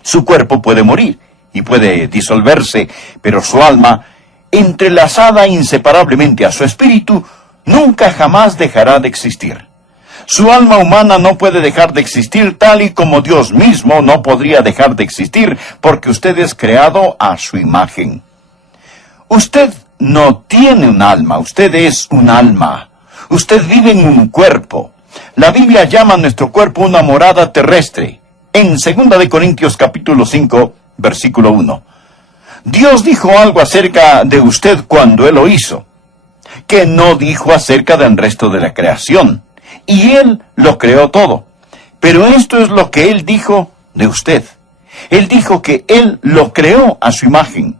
Su cuerpo puede morir y puede disolverse, pero su alma entrelazada inseparablemente a su espíritu, nunca jamás dejará de existir. Su alma humana no puede dejar de existir, tal y como Dios mismo no podría dejar de existir, porque usted es creado a su imagen. Usted no tiene un alma, usted es un alma. Usted vive en un cuerpo. La Biblia llama a nuestro cuerpo una morada terrestre. En 2 Corintios capítulo 5, versículo 1. Dios dijo algo acerca de usted cuando Él lo hizo, que no dijo acerca del resto de la creación. Y Él lo creó todo. Pero esto es lo que Él dijo de usted. Él dijo que Él lo creó a su imagen.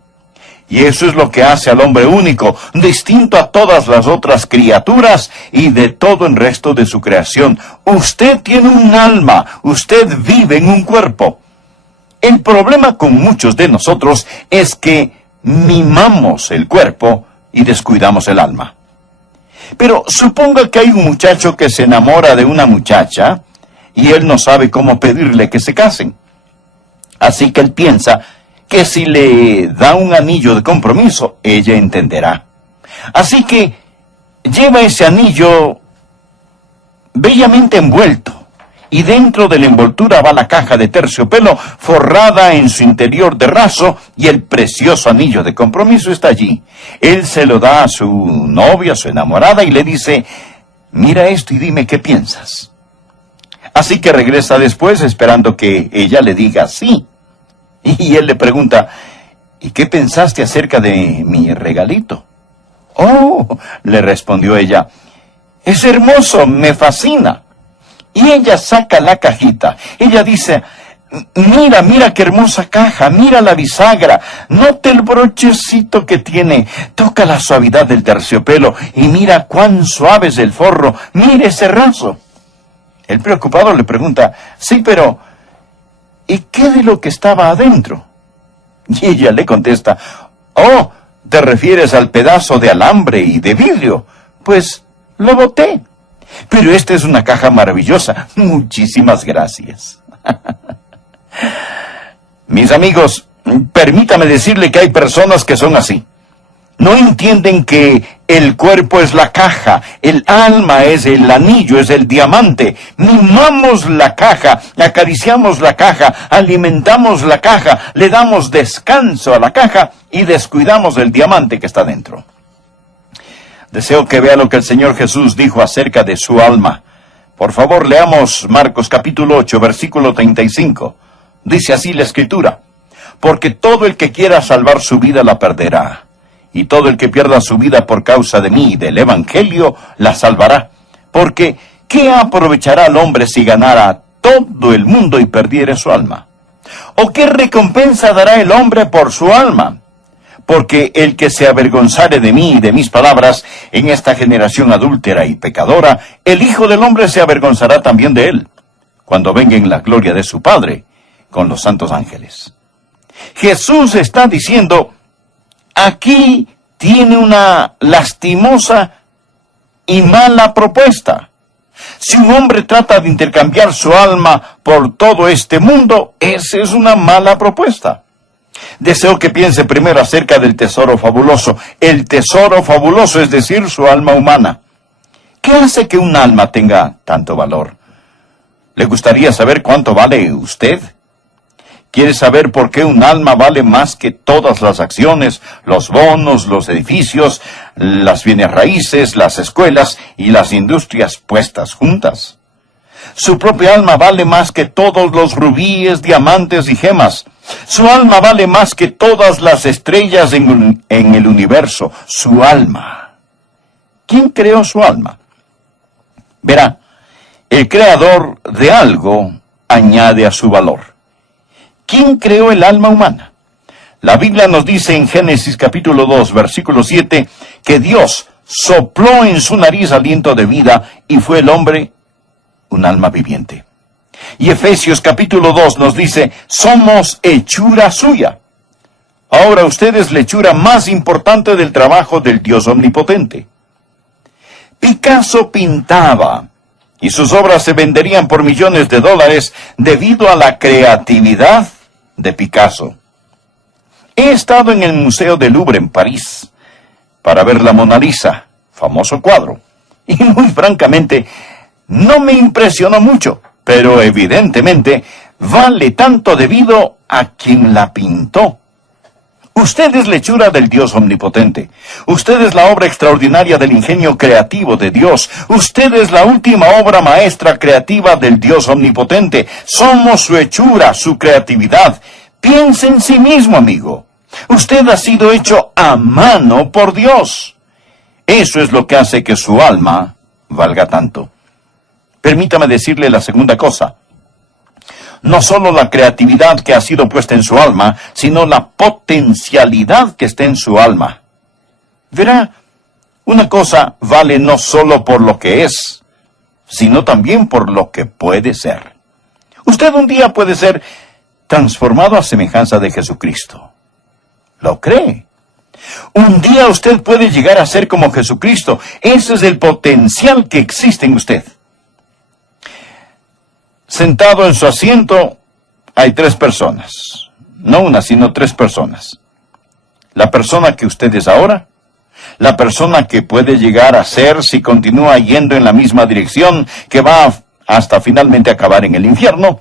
Y eso es lo que hace al hombre único, distinto a todas las otras criaturas y de todo el resto de su creación. Usted tiene un alma, usted vive en un cuerpo. El problema con muchos de nosotros es que mimamos el cuerpo y descuidamos el alma. Pero suponga que hay un muchacho que se enamora de una muchacha y él no sabe cómo pedirle que se casen. Así que él piensa que si le da un anillo de compromiso, ella entenderá. Así que lleva ese anillo bellamente envuelto, y dentro de la envoltura va la caja de terciopelo forrada en su interior de raso, y el precioso anillo de compromiso está allí. Él se lo da a su novia, a su enamorada, y le dice: mira esto y dime qué piensas. Así que regresa después esperando que ella le diga sí. Y él le pregunta: ¿y qué pensaste acerca de mi regalito? Oh, le respondió ella, es hermoso, me fascina. Y ella saca la cajita. Ella dice: mira qué hermosa caja, mira la bisagra, nota el brochecito que tiene, toca la suavidad del terciopelo y mira cuán suave es el forro, mire ese raso. El preocupado le pregunta: sí, pero ¿y qué de lo que estaba adentro? Y ella le contesta: oh, ¿te refieres al pedazo de alambre y de vidrio? Pues lo boté. Pero esta es una caja maravillosa. Muchísimas gracias. Mis amigos, permítame decirle que hay personas que son así. No entienden que el cuerpo es la caja, el alma es el anillo, es el diamante. Mimamos la caja, acariciamos la caja, alimentamos la caja, le damos descanso a la caja y descuidamos el diamante que está dentro. Deseo que vea lo que el Señor Jesús dijo acerca de su alma. Por favor, leamos Marcos capítulo 8, versículo 35. Dice así la Escritura: porque todo el que quiera salvar su vida la perderá, y todo el que pierda su vida por causa de mí y del Evangelio la salvará. Porque ¿qué aprovechará el hombre si ganara todo el mundo y perdiere su alma? ¿O qué recompensa dará el hombre por su alma? Porque el que se avergonzare de mí y de mis palabras en esta generación adúltera y pecadora, el Hijo del Hombre se avergonzará también de él, cuando venga en la gloria de su Padre con los santos ángeles. Jesús está diciendo: aquí tiene una lastimosa y mala propuesta. Si un hombre trata de intercambiar su alma por todo este mundo, esa es una mala propuesta. Deseo que piense primero acerca del tesoro fabuloso. El tesoro fabuloso, es decir, su alma humana. ¿Qué hace que un alma tenga tanto valor? ¿Le gustaría saber cuánto vale usted? ¿Quiere saber por qué un alma vale más que todas las acciones, los bonos, los edificios, las bienes raíces, las escuelas y las industrias puestas juntas? Su propia alma vale más que todos los rubíes, diamantes y gemas. Su alma vale más que todas las estrellas en el universo. Su alma. ¿Quién creó su alma? Verá, el creador de algo añade a su valor. ¿Quién creó el alma humana? La Biblia nos dice en Génesis capítulo 2, versículo 7, que Dios sopló en su nariz aliento de vida y fue el hombre un alma viviente. Y Efesios capítulo 2 nos dice: somos hechura suya. Ahora usted es la hechura más importante del trabajo del Dios omnipotente. Picasso pintaba, y sus obras se venderían por millones de dólares debido a la creatividad de Picasso. He estado en el Museo del Louvre en París. para ver la Mona Lisa, famoso cuadro. Y muy francamente, no me impresionó mucho, pero evidentemente vale tanto debido a quien la pintó. Usted es la hechura del Dios omnipotente. Usted es la obra extraordinaria del ingenio creativo de Dios. Usted es la última obra maestra creativa del Dios omnipotente. Somos su hechura, su creatividad. Piense en sí mismo, amigo. Usted ha sido hecho a mano por Dios. Eso es lo que hace que su alma valga tanto. Permítame decirle la segunda cosa. No solo la creatividad que ha sido puesta en su alma, sino la potencialidad que está en su alma. Verá, una cosa vale no solo por lo que es, sino también por lo que puede ser. Usted un día puede ser transformado a semejanza de Jesucristo. ¿Lo cree? Un día usted puede llegar a ser como Jesucristo. Ese es el potencial que existe en usted. Sentado en su asiento hay 3 personas. No una, sino 3 personas. La persona que usted es ahora, la persona que puede llegar a ser si continúa yendo en la misma dirección, que va hasta finalmente acabar en el infierno,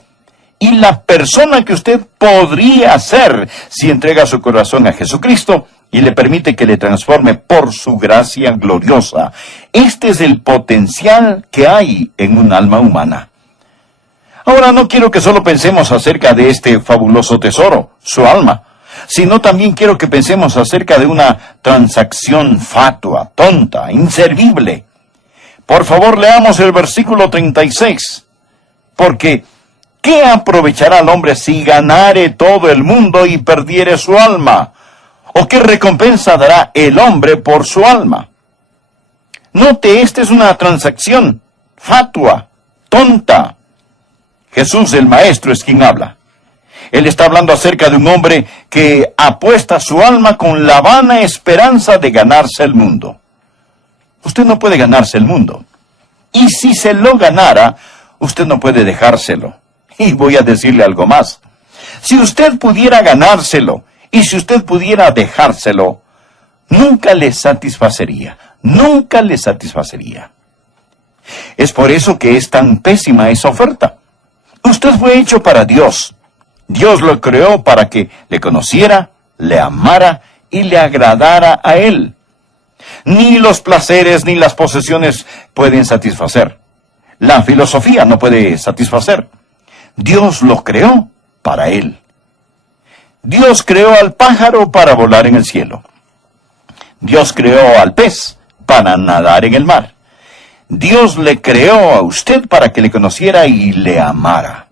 y la persona que usted podría ser si entrega su corazón a Jesucristo y le permite que le transforme por su gracia gloriosa. Este es el potencial que hay en un alma humana. Ahora no quiero que solo pensemos acerca de este fabuloso tesoro, su alma, sino también quiero que pensemos acerca de una transacción fatua, tonta, inservible. Por favor, leamos el versículo 36, porque ¿qué aprovechará el hombre si ganare todo el mundo y perdiere su alma? ¿O qué recompensa dará el hombre por su alma? Note, esta es una transacción fatua, tonta. Jesús el Maestro es quien habla. Él está hablando acerca de un hombre que apuesta su alma con la vana esperanza de ganarse el mundo. Usted no puede ganarse el mundo. Y si se lo ganara, usted no puede dejárselo. Y voy a decirle algo más. Si usted pudiera ganárselo, y si usted pudiera dejárselo, nunca le satisfacería. Nunca le satisfacería. Es por eso que es tan pésima esa oferta. Usted fue hecho para Dios. Dios lo creó para que le conociera, le amara y le agradara a Él. Ni los placeres ni las posesiones pueden satisfacer. La filosofía no puede satisfacer. Dios lo creó para Él. Dios creó al pájaro para volar en el cielo. Dios creó al pez para nadar en el mar. Dios le creó a usted para que le conociera y le amara.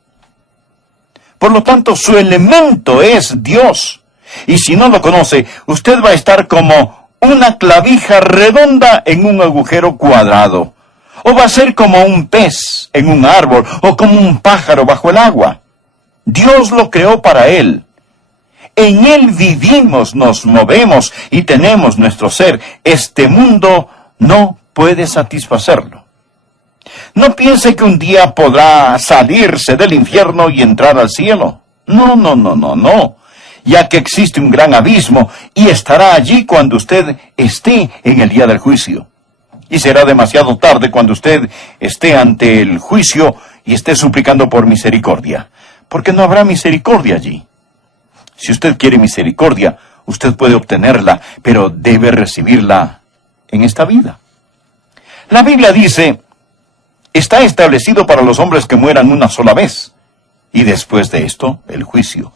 Por lo tanto, su elemento es Dios. Y si no lo conoce, usted va a estar como una clavija redonda en un agujero cuadrado. O va a ser como un pez en un árbol, o como un pájaro bajo el agua. Dios lo creó para Él. En Él vivimos, nos movemos y tenemos nuestro ser. Este mundo no puede satisfacerlo. No piense que un día podrá salirse del infierno y entrar al cielo. No. Ya que existe un gran abismo y estará allí cuando usted esté en el día del juicio. Y será demasiado tarde cuando usted esté ante el juicio y esté suplicando por misericordia, porque no habrá misericordia allí. Si usted quiere misericordia, usted puede obtenerla, pero debe recibirla en esta vida. La Biblia dice, está establecido para los hombres que mueran una sola vez, y después de esto, el juicio.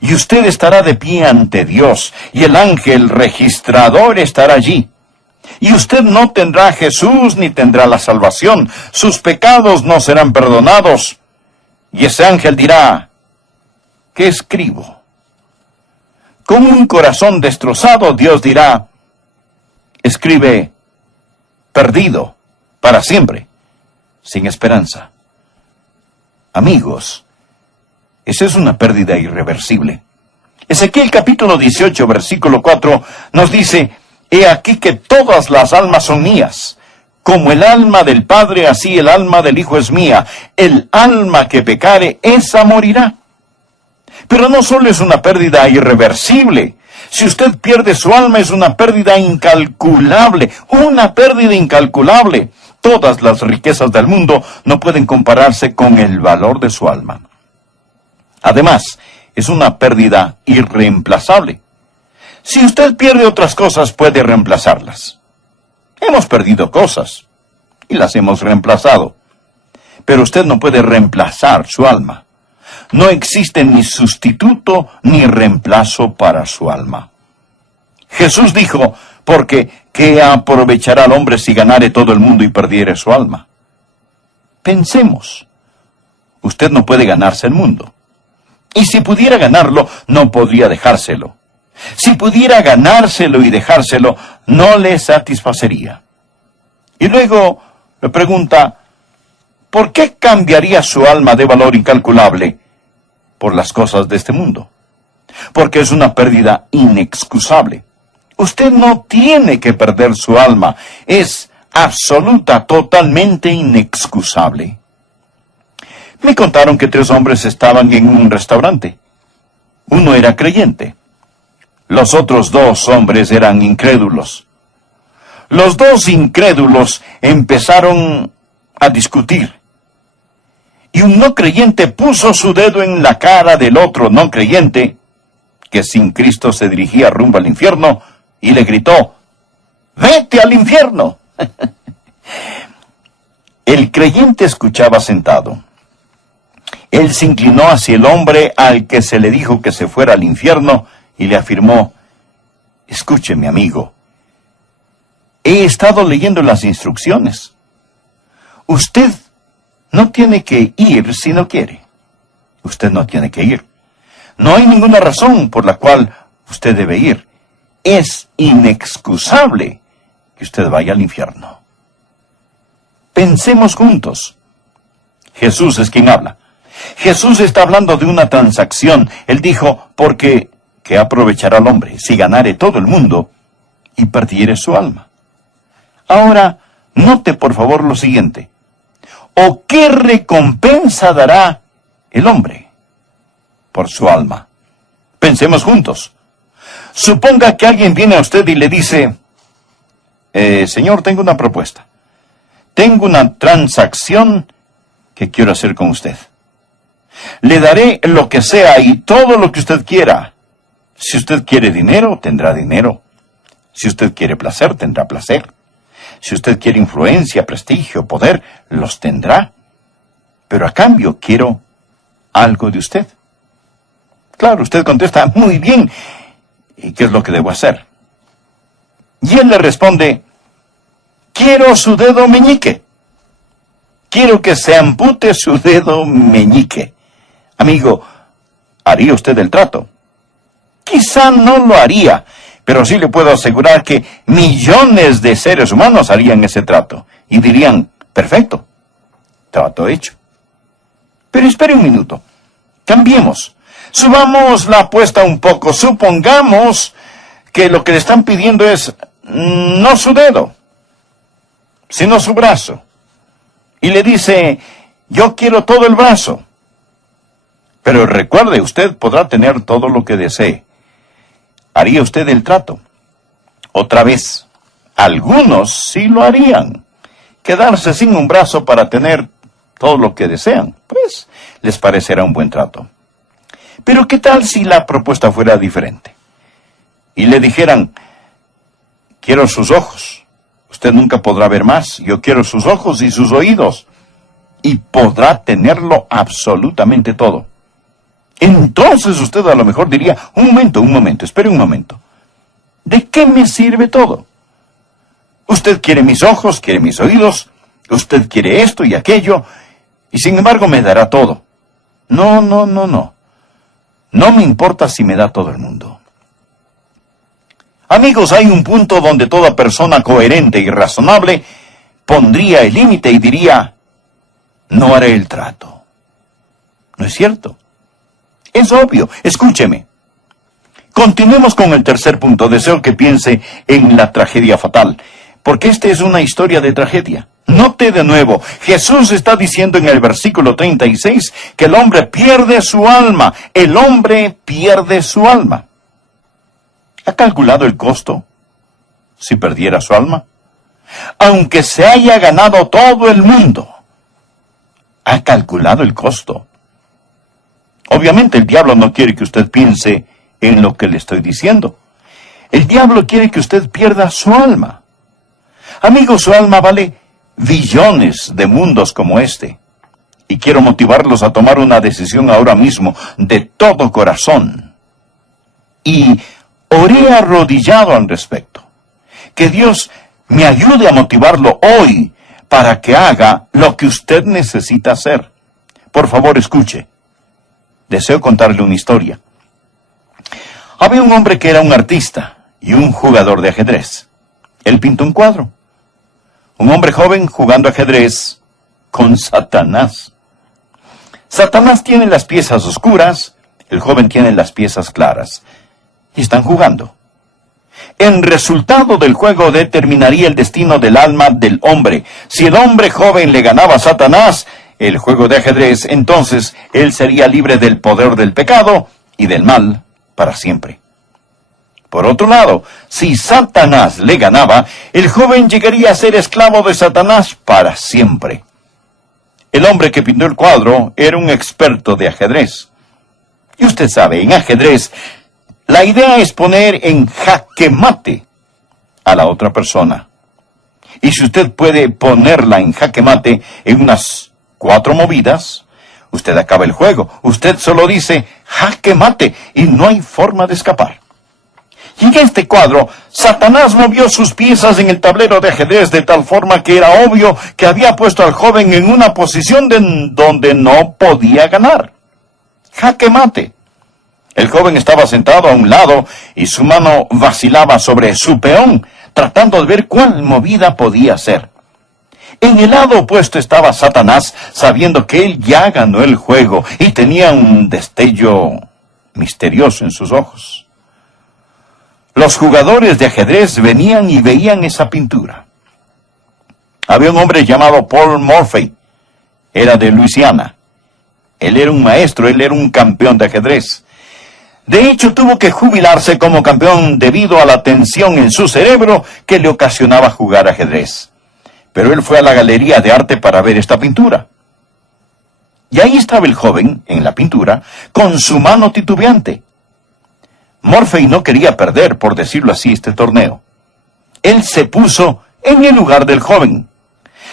Y usted estará de pie ante Dios, y el ángel registrador estará allí. Y usted no tendrá a Jesús ni tendrá la salvación. Sus pecados no serán perdonados. Y ese ángel dirá, ¿qué escribo? Con un corazón destrozado, Dios dirá, escribe, perdido, para siempre, sin esperanza. Amigos, esa es una pérdida irreversible. Ezequiel capítulo 18, versículo 4, nos dice, he aquí que todas las almas son mías. Como el alma del Padre, así el alma del Hijo es mía. El alma que pecare, esa morirá. Pero no solo es una pérdida irreversible, Si usted pierde su alma, es una pérdida incalculable, una pérdida incalculable. Todas las riquezas del mundo no pueden compararse con el valor de su alma. Además, es una pérdida irreemplazable. Si usted pierde otras cosas, puede reemplazarlas. Hemos perdido cosas y las hemos reemplazado. Pero usted no puede reemplazar su alma. No existe ni sustituto ni reemplazo para su alma. Jesús dijo, porque ¿qué aprovechará al hombre si ganare todo el mundo y perdiere su alma? Pensemos. Usted no puede ganarse el mundo. Y si pudiera ganarlo, no podría dejárselo. Si pudiera ganárselo y dejárselo, no le satisfacería. Y luego le pregunta, ¿por qué cambiaría su alma de valor incalculable por las cosas de este mundo? Porque es una pérdida inexcusable. Usted no tiene que perder su alma. Es absoluta, totalmente inexcusable. Me contaron que 3 hombres estaban en un restaurante. Uno era creyente. Los otros 2 hombres eran incrédulos. Los 2 incrédulos empezaron a discutir. Y un no creyente puso su dedo en la cara del otro no creyente, que sin Cristo se dirigía rumbo al infierno, y le gritó, ¡vete al infierno! El creyente escuchaba sentado. Él se inclinó hacia el hombre al que se le dijo que se fuera al infierno y le afirmó, escúcheme, amigo, he estado leyendo las instrucciones. Usted no tiene que ir si no quiere. Usted no tiene que ir. No hay ninguna razón por la cual usted debe ir. Es inexcusable que usted vaya al infierno. Pensemos juntos. Jesús es quien habla. Jesús está hablando de una transacción. Él dijo, porque ¿qué aprovechará el hombre si ganare todo el mundo y perdiere su alma? Ahora, note por favor lo siguiente. ¿O qué recompensa dará el hombre por su alma? Pensemos juntos. Suponga que alguien viene a usted y le dice, señor, tengo una propuesta. Tengo una transacción que quiero hacer con usted. Le daré lo que sea y todo lo que usted quiera. Si usted quiere dinero, tendrá dinero. Si usted quiere placer, tendrá placer. Si usted quiere influencia, prestigio, poder, los tendrá. Pero a cambio quiero algo de usted. Claro, usted contesta, muy bien. ¿Y qué es lo que debo hacer? Y él le responde, quiero su dedo meñique. Quiero que se ampute su dedo meñique. Amigo, ¿haría usted el trato? Quizá no lo haría, pero sí le puedo asegurar que millones de seres humanos harían ese trato. Y dirían, perfecto, trato hecho. Pero espere un minuto, cambiemos. Subamos la apuesta un poco. Supongamos que lo que le están pidiendo es no su dedo, sino su brazo. Y le dice, yo quiero todo el brazo. Pero recuerde, usted podrá tener todo lo que desee. ¿Haría usted el trato? Otra vez, algunos sí lo harían. Quedarse sin un brazo para tener todo lo que desean, pues les parecerá un buen trato. Pero ¿qué tal si la propuesta fuera diferente? Y le dijeran, quiero sus ojos. Usted nunca podrá ver más. Yo quiero sus ojos y sus oídos. Y podrá tenerlo absolutamente todo. Entonces usted a lo mejor diría, un momento, espere un momento. ¿De qué me sirve todo? Usted quiere mis ojos, quiere mis oídos, usted quiere esto y aquello, y sin embargo me dará todo. No. No me importa si me da todo el mundo. Amigos, hay un punto donde toda persona coherente y razonable pondría el límite y diría, no haré el trato. ¿No es cierto? Es obvio. Escúcheme. Continuemos con el tercer punto. Deseo que piense en la tragedia fatal, porque esta es una historia de tragedia. Note de nuevo, Jesús está diciendo en el versículo 36 que el hombre pierde su alma. El hombre pierde su alma. ¿Ha calculado el costo si perdiera su alma? Aunque se haya ganado todo el mundo, ¿ha calculado el costo? Obviamente el diablo no quiere que usted piense en lo que le estoy diciendo. El diablo quiere que usted pierda su alma. Amigo, su alma vale billones de mundos como este. Y quiero motivarlos a tomar una decisión ahora mismo, de todo corazón. Y oré arrodillado al respecto. Que Dios me ayude a motivarlo hoy para que haga lo que usted necesita hacer. Por favor, escuche. Deseo contarle una historia. Había un hombre que era un artista y un jugador de ajedrez. Él pintó un cuadro. Un hombre joven jugando ajedrez con Satanás. Satanás tiene las piezas oscuras, el joven tiene las piezas claras. Y están jugando. El resultado del juego determinaría el destino del alma del hombre. Si el hombre joven le ganaba a Satanás, el juego de ajedrez, entonces él sería libre del poder del pecado y del mal para siempre. Por otro lado, si Satanás le ganaba, el joven llegaría a ser esclavo de Satanás para siempre. El hombre que pintó el cuadro era un experto de ajedrez. Y usted sabe, en ajedrez, la idea es poner en jaque mate a la otra persona. Y si usted puede ponerla en jaque mate en unas 4 movidas, usted acaba el juego. Usted solo dice jaque mate y no hay forma de escapar. Y en este cuadro, Satanás movió sus piezas en el tablero de ajedrez de tal forma que era obvio que había puesto al joven en una posición donde no podía ganar. Jaque mate. El joven estaba sentado a un lado y su mano vacilaba sobre su peón, tratando de ver cuál movida podía hacer. En el lado opuesto estaba Satanás, sabiendo que él ya ganó el juego y tenía un destello misterioso en sus ojos. Los jugadores de ajedrez venían y veían esa pintura. Había un hombre llamado Paul Morphy. Era de Luisiana. Él era un maestro, él era un campeón de ajedrez. De hecho, tuvo que jubilarse como campeón debido a la tensión en su cerebro que le ocasionaba jugar ajedrez. Pero él fue a la galería de arte para ver esta pintura. Y ahí estaba el joven, en la pintura, con su mano titubeante. Morphy no quería perder, por decirlo así, este torneo. Él se puso en el lugar del joven.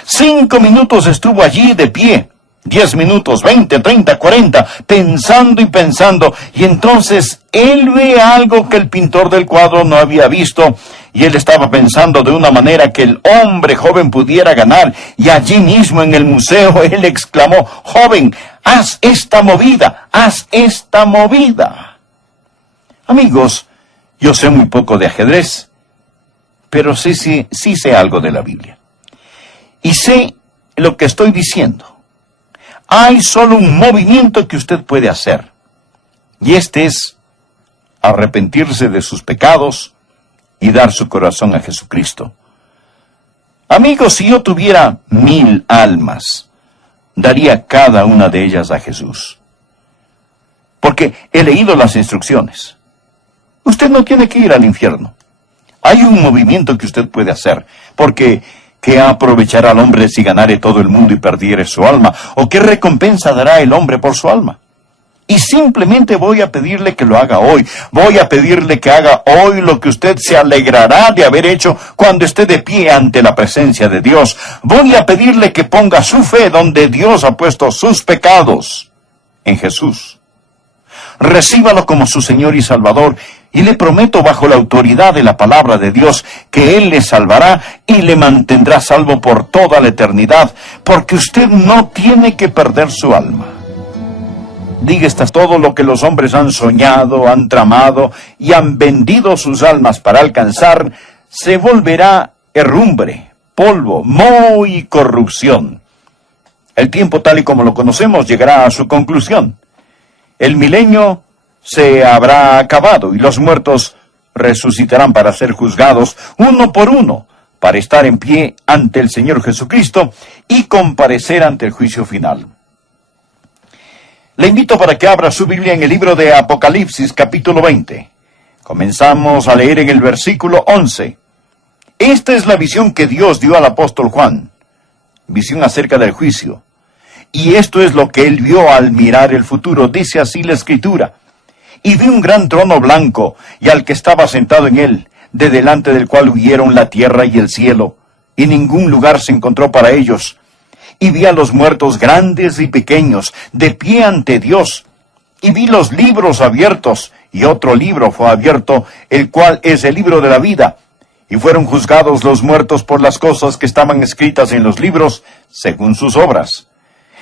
5 minutos estuvo allí de pie. 10 minutos, 20, 30, 40, pensando y pensando. Y entonces él ve algo que el pintor del cuadro no había visto. Y él estaba pensando de una manera que el hombre joven pudiera ganar. Y allí mismo en el museo él exclamó: joven, haz esta movida, haz esta movida. Amigos, yo sé muy poco de ajedrez, pero sí sé algo de la Biblia. Y sé lo que estoy diciendo. Hay solo un movimiento que usted puede hacer. Y este es arrepentirse de sus pecados y dar su corazón a Jesucristo. Amigos, si yo tuviera 1000 almas, daría cada una de ellas a Jesús. Porque he leído las instrucciones. Usted no tiene que ir al infierno. Hay un movimiento que usted puede hacer, porque ¿qué aprovechará al hombre si ganare todo el mundo y perdiere su alma? ¿O qué recompensa dará el hombre por su alma? Y simplemente voy a pedirle que lo haga hoy. Voy a pedirle que haga hoy lo que usted se alegrará de haber hecho cuando esté de pie ante la presencia de Dios. Voy a pedirle que ponga su fe donde Dios ha puesto sus pecados, en Jesús. Recíbalo como su Señor y Salvador, y le prometo bajo la autoridad de la palabra de Dios que Él le salvará y le mantendrá salvo por toda la eternidad, porque usted no tiene que perder su alma. Diga todo lo que los hombres han soñado, han tramado y han vendido sus almas para alcanzar, se volverá herrumbre, polvo, moho y corrupción. El tiempo tal y como lo conocemos llegará a su conclusión. El milenio se habrá acabado y los muertos resucitarán para ser juzgados uno por uno, para estar en pie ante el Señor Jesucristo y comparecer ante el juicio final. Le invito para que abra su Biblia en el libro de Apocalipsis, capítulo 20. Comenzamos a leer en el versículo 11. Esta es la visión que Dios dio al apóstol Juan. Visión acerca del juicio. Y esto es lo que él vio al mirar el futuro. Dice así la Escritura. Y vi un gran trono blanco, y al que estaba sentado en él, de delante del cual huyeron la tierra y el cielo, y ningún lugar se encontró para ellos. Y vi a los muertos grandes y pequeños, de pie ante Dios. Y vi los libros abiertos, y otro libro fue abierto, el cual es el libro de la vida. Y fueron juzgados los muertos por las cosas que estaban escritas en los libros, según sus obras.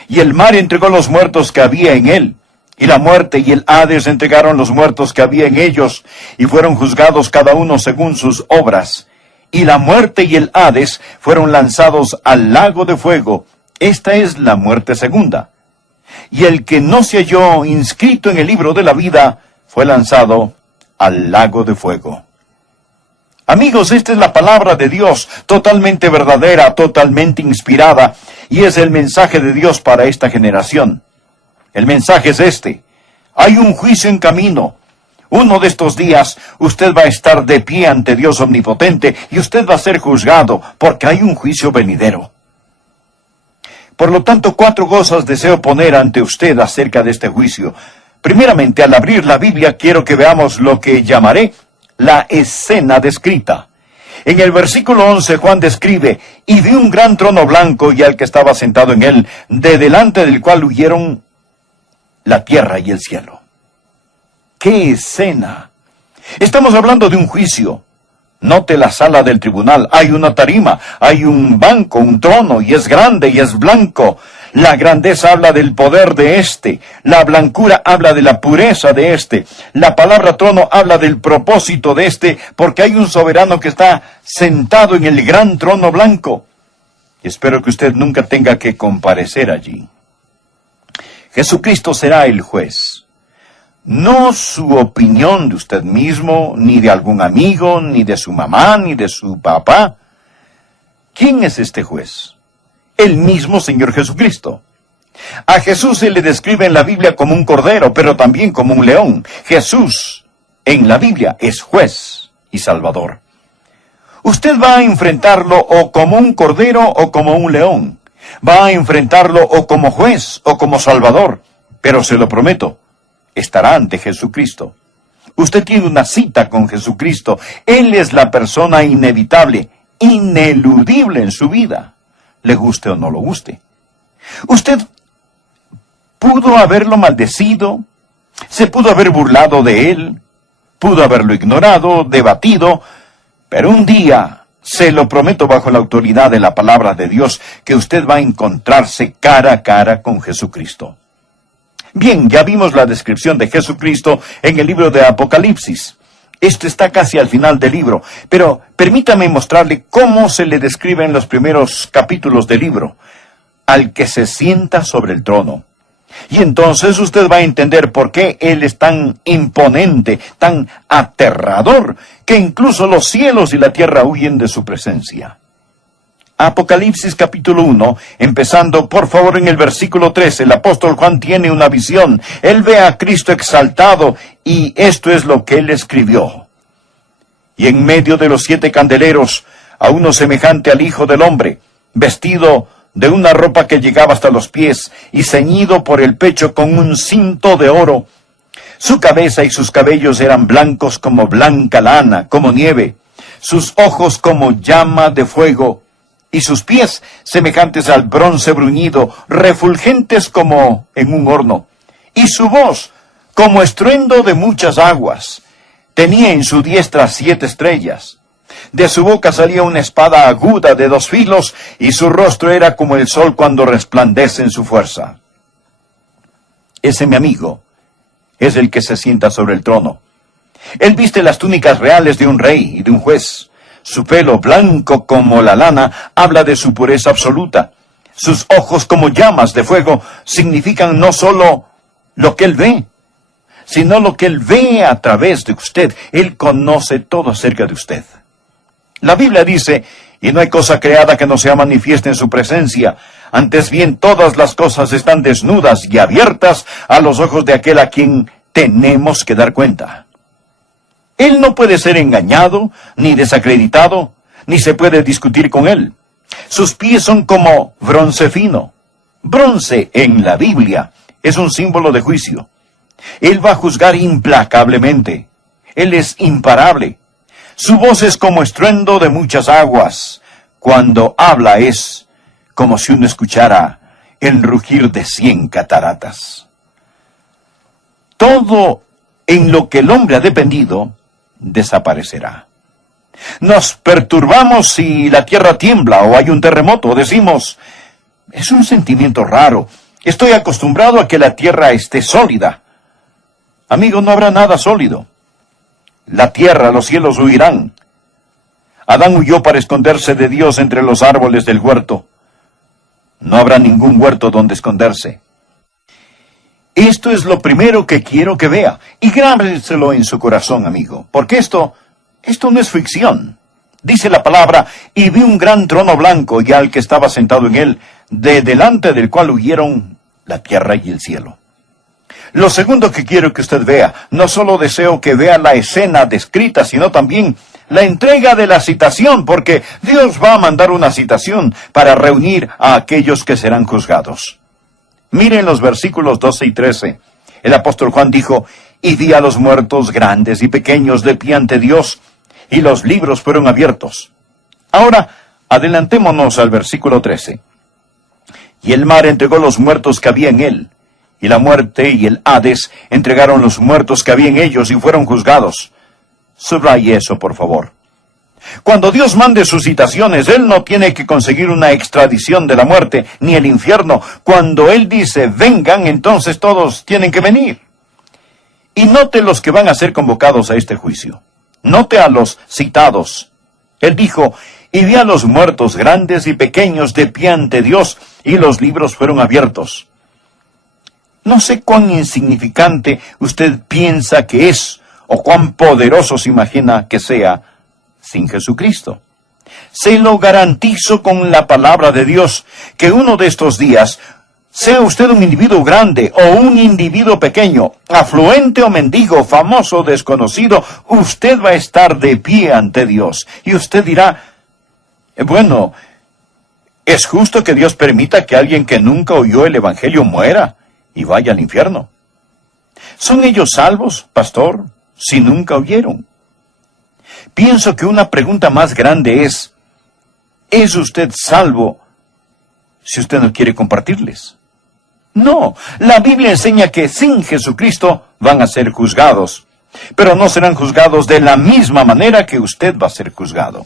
Y el mar entregó los muertos que había en él, y la muerte y el Hades entregaron los muertos que había en ellos, y fueron juzgados cada uno según sus obras. Y la muerte y el Hades fueron lanzados al lago de fuego. Esta es la muerte segunda. Y el que no se halló inscrito en el libro de la vida fue lanzado al lago de fuego. Amigos, esta es la palabra de Dios, totalmente verdadera, totalmente inspirada, y es el mensaje de Dios para esta generación. El mensaje es este: hay un juicio en camino. Uno de estos días usted va a estar de pie ante Dios omnipotente y usted va a ser juzgado porque hay un juicio venidero. Por lo tanto, 4 cosas deseo poner ante usted acerca de este juicio. Primeramente, al abrir la Biblia, quiero que veamos lo que llamaré la escena descrita. En el versículo 11, Juan describe: y vi un gran trono blanco y al que estaba sentado en él, de delante del cual huyeron la tierra y el cielo. ¡Qué escena! Estamos hablando de un juicio. Note la sala del tribunal. Hay una tarima, hay un banco, un trono, y es grande y es blanco. La grandeza habla del poder de éste. La blancura habla de la pureza de éste. La palabra trono habla del propósito de éste, porque hay un soberano que está sentado en el gran trono blanco. Y espero que usted nunca tenga que comparecer allí. Jesucristo será el juez. No su opinión de usted mismo, ni de algún amigo, ni de su mamá, ni de su papá. ¿Quién es este juez? El mismo Señor Jesucristo. A Jesús se le describe en la Biblia como un cordero, pero también como un león. Jesús, en la Biblia, es juez y salvador. Usted va a enfrentarlo o como un cordero o como un león. Va a enfrentarlo o como juez o como salvador. Pero se lo prometo, estará ante Jesucristo. Usted tiene una cita con Jesucristo. Él es la persona inevitable, ineludible en su vida, le guste o no lo guste. Usted pudo haberlo maldecido, se pudo haber burlado de él, pudo haberlo ignorado, debatido, pero un día, se lo prometo bajo la autoridad de la palabra de Dios, que usted va a encontrarse cara a cara con Jesucristo. Bien, ya vimos la descripción de Jesucristo en el libro de Apocalipsis. Esto está casi al final del libro, pero permítame mostrarle cómo se le describe en los primeros capítulos del libro: al que se sienta sobre el trono. Y entonces usted va a entender por qué Él es tan imponente, tan aterrador, que incluso los cielos y la tierra huyen de su presencia. Apocalipsis capítulo 1, empezando por favor en el versículo 13, el apóstol Juan tiene una visión. Él ve a Cristo exaltado, y esto es lo que él escribió: y en medio de los 7 candeleros, a uno semejante al Hijo del Hombre, vestido de una ropa que llegaba hasta los pies, y ceñido por el pecho con un cinto de oro. Su cabeza y sus cabellos eran blancos como blanca lana, como nieve, sus ojos como llama de fuego, y sus pies semejantes al bronce bruñido, refulgentes como en un horno, y su voz como estruendo de muchas aguas. Tenía en su diestra 7 estrellas. De su boca salía una espada aguda de 2 filos, y su rostro era como el sol cuando resplandece en su fuerza. Ese, mi amigo, es el que se sienta sobre el trono. Él viste las túnicas reales de un rey y de un juez. Su pelo blanco como la lana habla de su pureza absoluta. Sus ojos como llamas de fuego significan no solo lo que él ve, sino lo que él ve a través de usted. Él conoce todo acerca de usted. La Biblia dice: y no hay cosa creada que no sea manifiesta en su presencia. Antes bien, todas las cosas están desnudas y abiertas a los ojos de aquel a quien tenemos que dar cuenta. Él no puede ser engañado, ni desacreditado, ni se puede discutir con él. Sus pies son como bronce fino. Bronce en la Biblia es un símbolo de juicio. Él va a juzgar implacablemente. Él es imparable. Su voz es como estruendo de muchas aguas. Cuando habla es como si uno escuchara el rugir de 100 cataratas. Todo en lo que el hombre ha dependido desaparecerá. Nos perturbamos si la tierra tiembla o hay un terremoto. Decimos, es un sentimiento raro. Estoy acostumbrado a que la tierra esté sólida. Amigo, no habrá nada sólido. La tierra, los cielos huirán. Adán huyó para esconderse de Dios entre los árboles del huerto. No habrá ningún huerto donde esconderse. Esto es lo primero que quiero que vea, y grábeselo en su corazón, amigo, porque esto no es ficción. Dice la palabra, y vi un gran trono blanco, y al que estaba sentado en él, de delante del cual huyeron la tierra y el cielo. Lo segundo que quiero que usted vea, no solo deseo que vea la escena descrita, sino también la entrega de la citación, porque Dios va a mandar una citación para reunir a aquellos que serán juzgados. Miren los versículos 12 y 13. El apóstol Juan dijo, y vi a los muertos grandes y pequeños de pie ante Dios, y los libros fueron abiertos. Ahora, adelantémonos al versículo 13. Y el mar entregó los muertos que había en él, y la muerte y el Hades entregaron los muertos que había en ellos y fueron juzgados. Subraye eso, por favor. Cuando Dios mande sus citaciones, Él no tiene que conseguir una extradición de la muerte, ni el infierno. Cuando Él dice, vengan, entonces todos tienen que venir. Y note los que van a ser convocados a este juicio. Note a los citados. Él dijo, y vi a los muertos grandes y pequeños de pie ante Dios, y los libros fueron abiertos. No sé cuán insignificante usted piensa que es, o cuán poderoso se imagina que sea, sin Jesucristo. Se lo garantizo con la palabra de Dios, que uno de estos días, sea usted un individuo grande o un individuo pequeño, afluente o mendigo, famoso o desconocido, usted va a estar de pie ante Dios. Y usted dirá, bueno, ¿es justo que Dios permita que alguien que nunca oyó el Evangelio muera y vaya al infierno? ¿Son ellos salvos, pastor, si nunca oyeron? Pienso que una pregunta más grande ¿es usted salvo si usted no quiere compartirles? No, la Biblia enseña que sin Jesucristo van a ser juzgados, pero no serán juzgados de la misma manera que usted va a ser juzgado.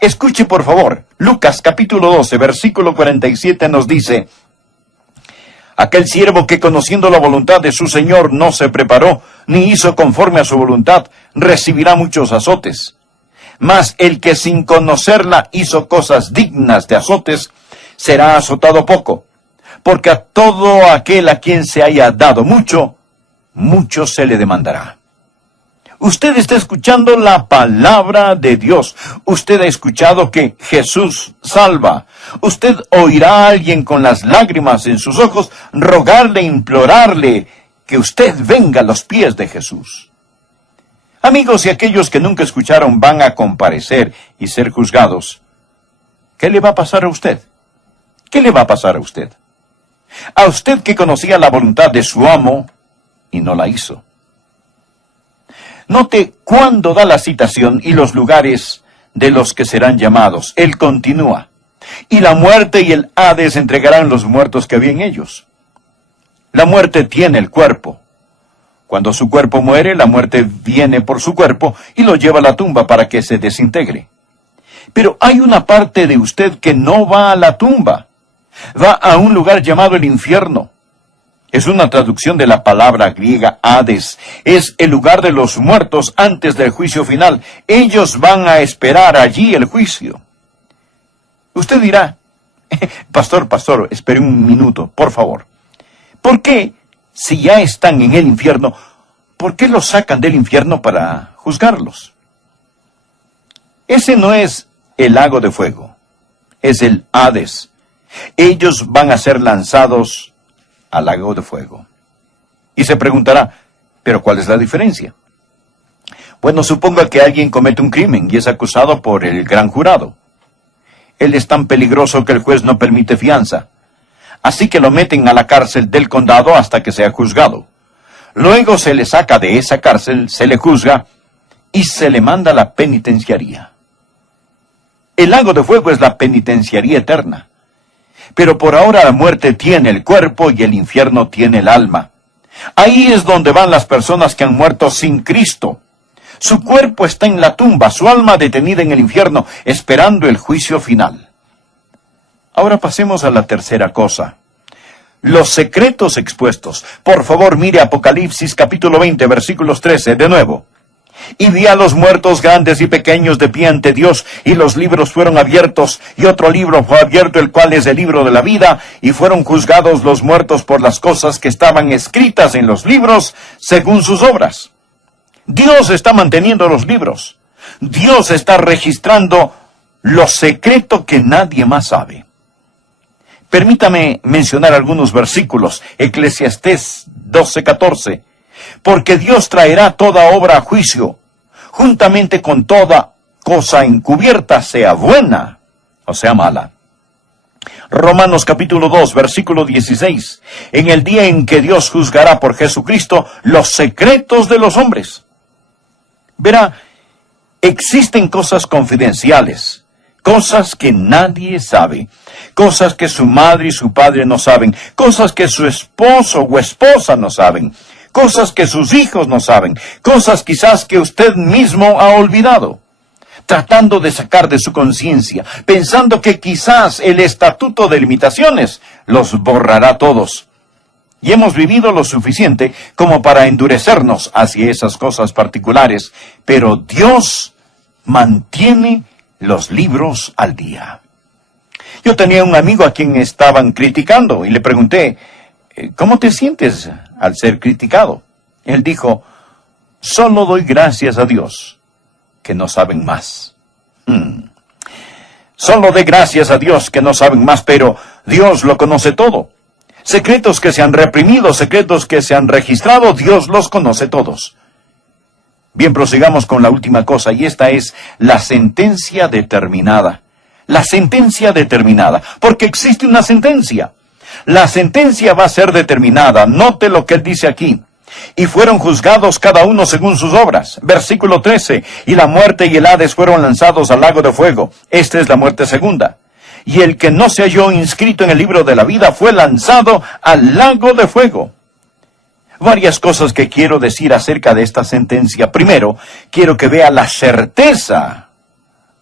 Escuche por favor, Lucas capítulo 12, versículo 47 nos dice, aquel siervo que conociendo la voluntad de su Señor no se preparó, ni hizo conforme a su voluntad, recibirá muchos azotes. Mas el que sin conocerla hizo cosas dignas de azotes, será azotado poco. Porque a todo aquel a quien se haya dado mucho, mucho se le demandará. Usted está escuchando la palabra de Dios. Usted ha escuchado que Jesús salva. Usted oirá a alguien con las lágrimas en sus ojos rogarle, implorarle que usted venga a los pies de Jesús. Amigos, y aquellos que nunca escucharon van a comparecer y ser juzgados. ¿Qué le va a pasar a usted? ¿Qué le va a pasar a usted? A usted que conocía la voluntad de su amo y no la hizo. Note cuándo da la citación y los lugares de los que serán llamados. Él continúa. Y la muerte y el Hades entregarán los muertos que había en ellos. La muerte tiene el cuerpo. Cuando su cuerpo muere, la muerte viene por su cuerpo y lo lleva a la tumba para que se desintegre. Pero hay una parte de usted que no va a la tumba. Va a un lugar llamado el infierno. Es una traducción de la palabra griega Hades. Es el lugar de los muertos antes del juicio final. Ellos van a esperar allí el juicio. Usted dirá, pastor, espere un minuto, por favor. ¿Por qué, si ya están en el infierno, por qué los sacan del infierno para juzgarlos? Ese no es el lago de fuego, es el Hades. Ellos van a ser lanzados al lago de fuego. Y se preguntará, ¿pero cuál es la diferencia? Bueno, suponga que alguien comete un crimen y es acusado por el gran jurado. Él es tan peligroso que el juez no permite fianza. Así que lo meten a la cárcel del condado hasta que sea juzgado. Luego se le saca de esa cárcel, se le juzga y se le manda a la penitenciaría. El lago de fuego es la penitenciaría eterna. Pero por ahora la muerte tiene el cuerpo y el infierno tiene el alma. Ahí es donde van las personas que han muerto sin Cristo. Su cuerpo está en la tumba, su alma detenida en el infierno, esperando el juicio final. Ahora pasemos a la tercera cosa. Los secretos expuestos. Por favor, mire Apocalipsis capítulo 20, versículos 13, de nuevo. Y vi a los muertos grandes y pequeños de pie ante Dios, y los libros fueron abiertos, y otro libro fue abierto, el cual es el libro de la vida, y fueron juzgados los muertos por las cosas que estaban escritas en los libros, según sus obras. Dios está manteniendo los libros. Dios está registrando lo secreto que nadie más sabe. Permítame mencionar algunos versículos. Eclesiastés 12:14. Porque Dios traerá toda obra a juicio, juntamente con toda cosa encubierta, sea buena o sea mala. Romanos capítulo 2, versículo 16. En el día en que Dios juzgará por Jesucristo los secretos de los hombres. Verá, existen cosas confidenciales, cosas que nadie sabe, cosas que su madre y su padre no saben, cosas que su esposo o esposa no saben, cosas que sus hijos no saben, cosas quizás que usted mismo ha olvidado, tratando de sacar de su conciencia, pensando que quizás el estatuto de limitaciones los borrará todos. Y hemos vivido lo suficiente como para endurecernos hacia esas cosas particulares, pero Dios mantiene los libros al día. Yo tenía un amigo a quien estaban criticando y le pregunté, ¿cómo te sientes al ser criticado? Él dijo, solo doy gracias a Dios que no saben más. Solo doy gracias a Dios que no saben más, pero Dios lo conoce todo. Secretos que se han reprimido, secretos que se han registrado, Dios los conoce todos. Bien, prosigamos con la última cosa, y esta es la sentencia determinada. La sentencia determinada, porque existe una sentencia. La sentencia va a ser determinada. Note lo que él dice aquí. Y fueron juzgados cada uno según sus obras. Versículo 13. Y la muerte y el Hades fueron lanzados al lago de fuego. Esta es la muerte segunda. Y el que no se halló inscrito en el libro de la vida fue lanzado al lago de fuego. Varias cosas que quiero decir acerca de esta sentencia. Primero, quiero que vea la certeza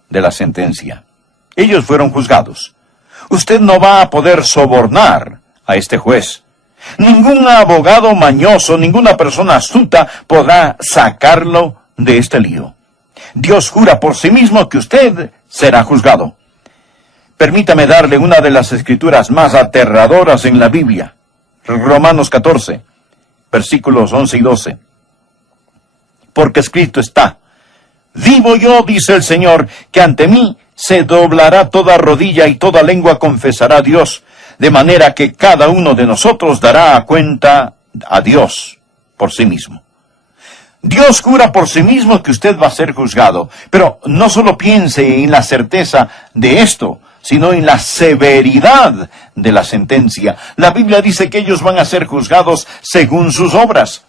de la sentencia. Ellos fueron juzgados. Usted no va a poder sobornar a este juez. Ningún abogado mañoso, ninguna persona astuta podrá sacarlo de este lío. Dios jura por sí mismo que usted será juzgado. Permítame darle una de las escrituras más aterradoras en la Biblia. Romanos 14, versículos 11 y 12. Porque escrito está, vivo yo, dice el Señor, que ante mí se doblará toda rodilla y toda lengua confesará a Dios, de manera que cada uno de nosotros dará cuenta a Dios por sí mismo. Dios jura por sí mismo que usted va a ser juzgado, pero no solo piense en la certeza de esto, sino en la severidad de la sentencia. La Biblia dice que ellos van a ser juzgados según sus obras.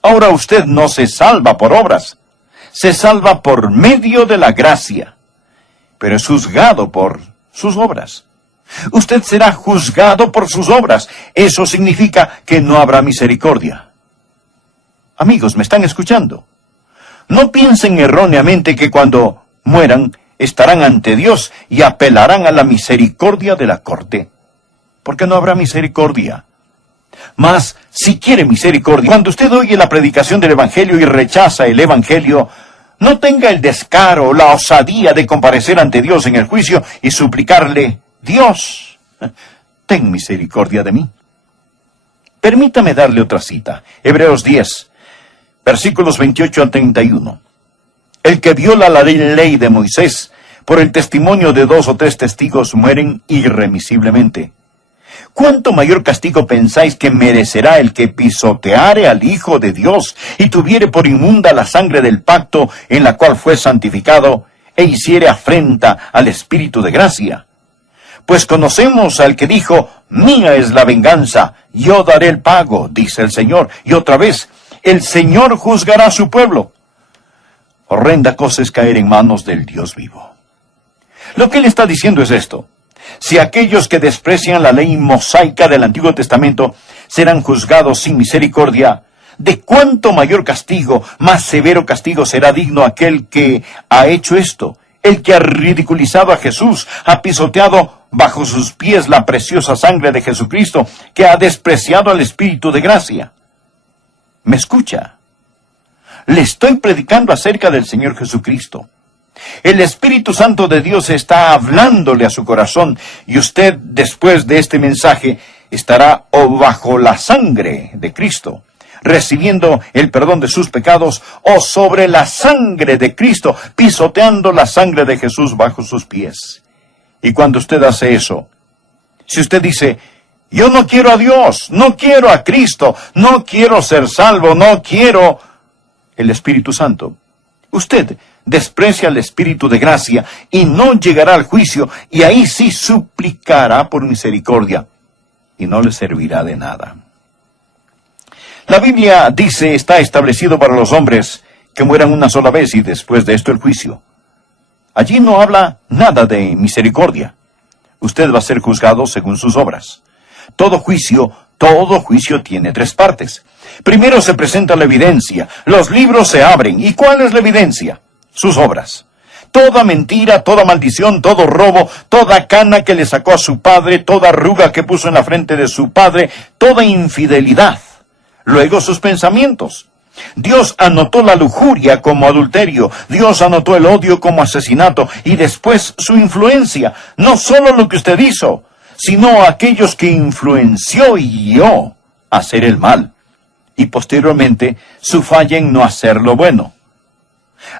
Ahora usted no se salva por obras, se salva por medio de la gracia, pero es juzgado por sus obras. Usted será juzgado por sus obras. Eso significa que no habrá misericordia. Amigos, ¿me están escuchando? No piensen erróneamente que cuando mueran estarán ante Dios y apelarán a la misericordia de la corte, porque no habrá misericordia. Mas, si quiere misericordia, cuando usted oye la predicación del Evangelio y rechaza el Evangelio, no tenga el descaro, la osadía de comparecer ante Dios en el juicio y suplicarle, Dios, ten misericordia de mí. Permítame darle otra cita. Hebreos 10, versículos 28 al 31. El que viola la ley de Moisés, por el testimonio de 2 o 3 testigos mueren irremisiblemente. ¿Cuánto mayor castigo pensáis que merecerá el que pisoteare al Hijo de Dios y tuviere por inmunda la sangre del pacto en la cual fue santificado e hiciere afrenta al Espíritu de gracia? Pues conocemos al que dijo, mía es la venganza, yo daré el pago, dice el Señor. Y otra vez, el Señor juzgará a su pueblo. Horrenda cosa es caer en manos del Dios vivo. Lo que él está diciendo es esto: si aquellos que desprecian la ley mosaica del Antiguo Testamento serán juzgados sin misericordia, ¿de cuánto mayor castigo, más severo castigo será digno aquel que ha hecho esto? El que ha ridiculizado a Jesús, ha pisoteado bajo sus pies la preciosa sangre de Jesucristo, que ha despreciado al Espíritu de gracia. ¿Me escucha? Le estoy predicando acerca del Señor Jesucristo. El Espíritu Santo de Dios está hablándole a su corazón, y usted, después de este mensaje, estará o bajo la sangre de Cristo, recibiendo el perdón de sus pecados, o sobre la sangre de Cristo, pisoteando la sangre de Jesús bajo sus pies. Y cuando usted hace eso, si usted dice, yo no quiero a Dios, no quiero a Cristo, no quiero ser salvo, no quiero el Espíritu Santo, usted desprecia al Espíritu de gracia y no llegará al juicio, y ahí sí suplicará por misericordia, y no le servirá de nada. La Biblia dice, está establecido para los hombres que mueran una sola vez y después de esto el juicio. Allí no habla nada de misericordia. Usted va a ser juzgado según sus obras. Todo juicio tiene tres partes. Primero se presenta la evidencia. Los libros se abren. ¿Y cuál es la evidencia? Sus obras. Toda mentira, toda maldición, todo robo, toda cana que le sacó a su padre, toda arruga que puso en la frente de su padre, toda infidelidad. Luego sus pensamientos. Dios anotó la lujuria como adulterio, Dios anotó el odio como asesinato, y después su influencia. No solo lo que usted hizo, sino aquellos que influenció y guió a hacer el mal. Y posteriormente su falla en no hacer lo bueno.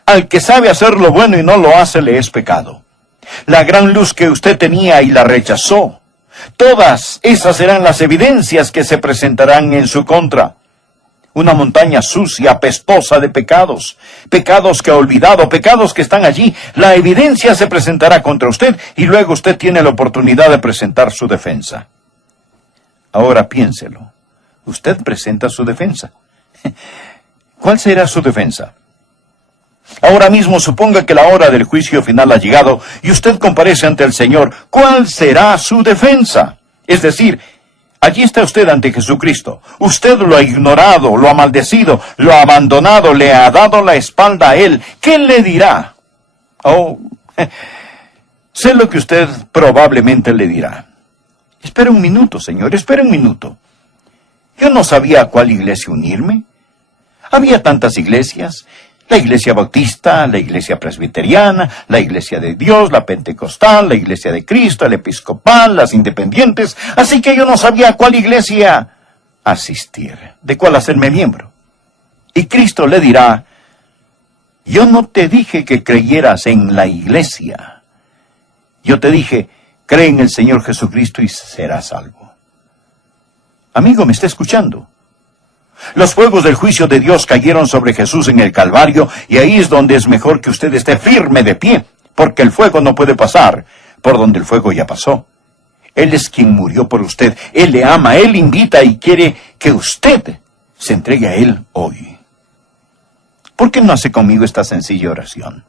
Al que sabe hacer lo bueno y no lo hace, le es pecado. La gran luz que usted tenía y la rechazó. Todas esas serán las evidencias que se presentarán en su contra. Una montaña sucia, apestosa de pecados. Pecados que ha olvidado, pecados que están allí. La evidencia se presentará contra usted y luego usted tiene la oportunidad de presentar su defensa. Ahora piénselo. Usted presenta su defensa. ¿Cuál será su defensa? Ahora mismo suponga que la hora del juicio final ha llegado y usted comparece ante el Señor. ¿Cuál será su defensa? Es decir, allí está usted ante Jesucristo. Usted lo ha ignorado, lo ha maldecido, lo ha abandonado, le ha dado la espalda a Él. ¿Qué le dirá? Oh, sé lo que usted probablemente le dirá. Espera un minuto, Señor, espera un minuto. Yo no sabía a cuál iglesia unirme. Había tantas iglesias. La iglesia bautista, la iglesia presbiteriana, la iglesia de Dios, la pentecostal, la iglesia de Cristo, la episcopal, las independientes. Así que yo no sabía a cuál iglesia asistir, de cuál hacerme miembro. Y Cristo le dirá, yo no te dije que creyeras en la iglesia. Yo te dije, cree en el Señor Jesucristo y serás salvo. Amigo, ¿me está escuchando? Los fuegos del juicio de Dios cayeron sobre Jesús en el Calvario, y ahí es donde es mejor que usted esté firme de pie, porque el fuego no puede pasar por donde el fuego ya pasó. Él es quien murió por usted, Él le ama, Él invita y quiere que usted se entregue a Él hoy. ¿Por qué no hace conmigo esta sencilla oración?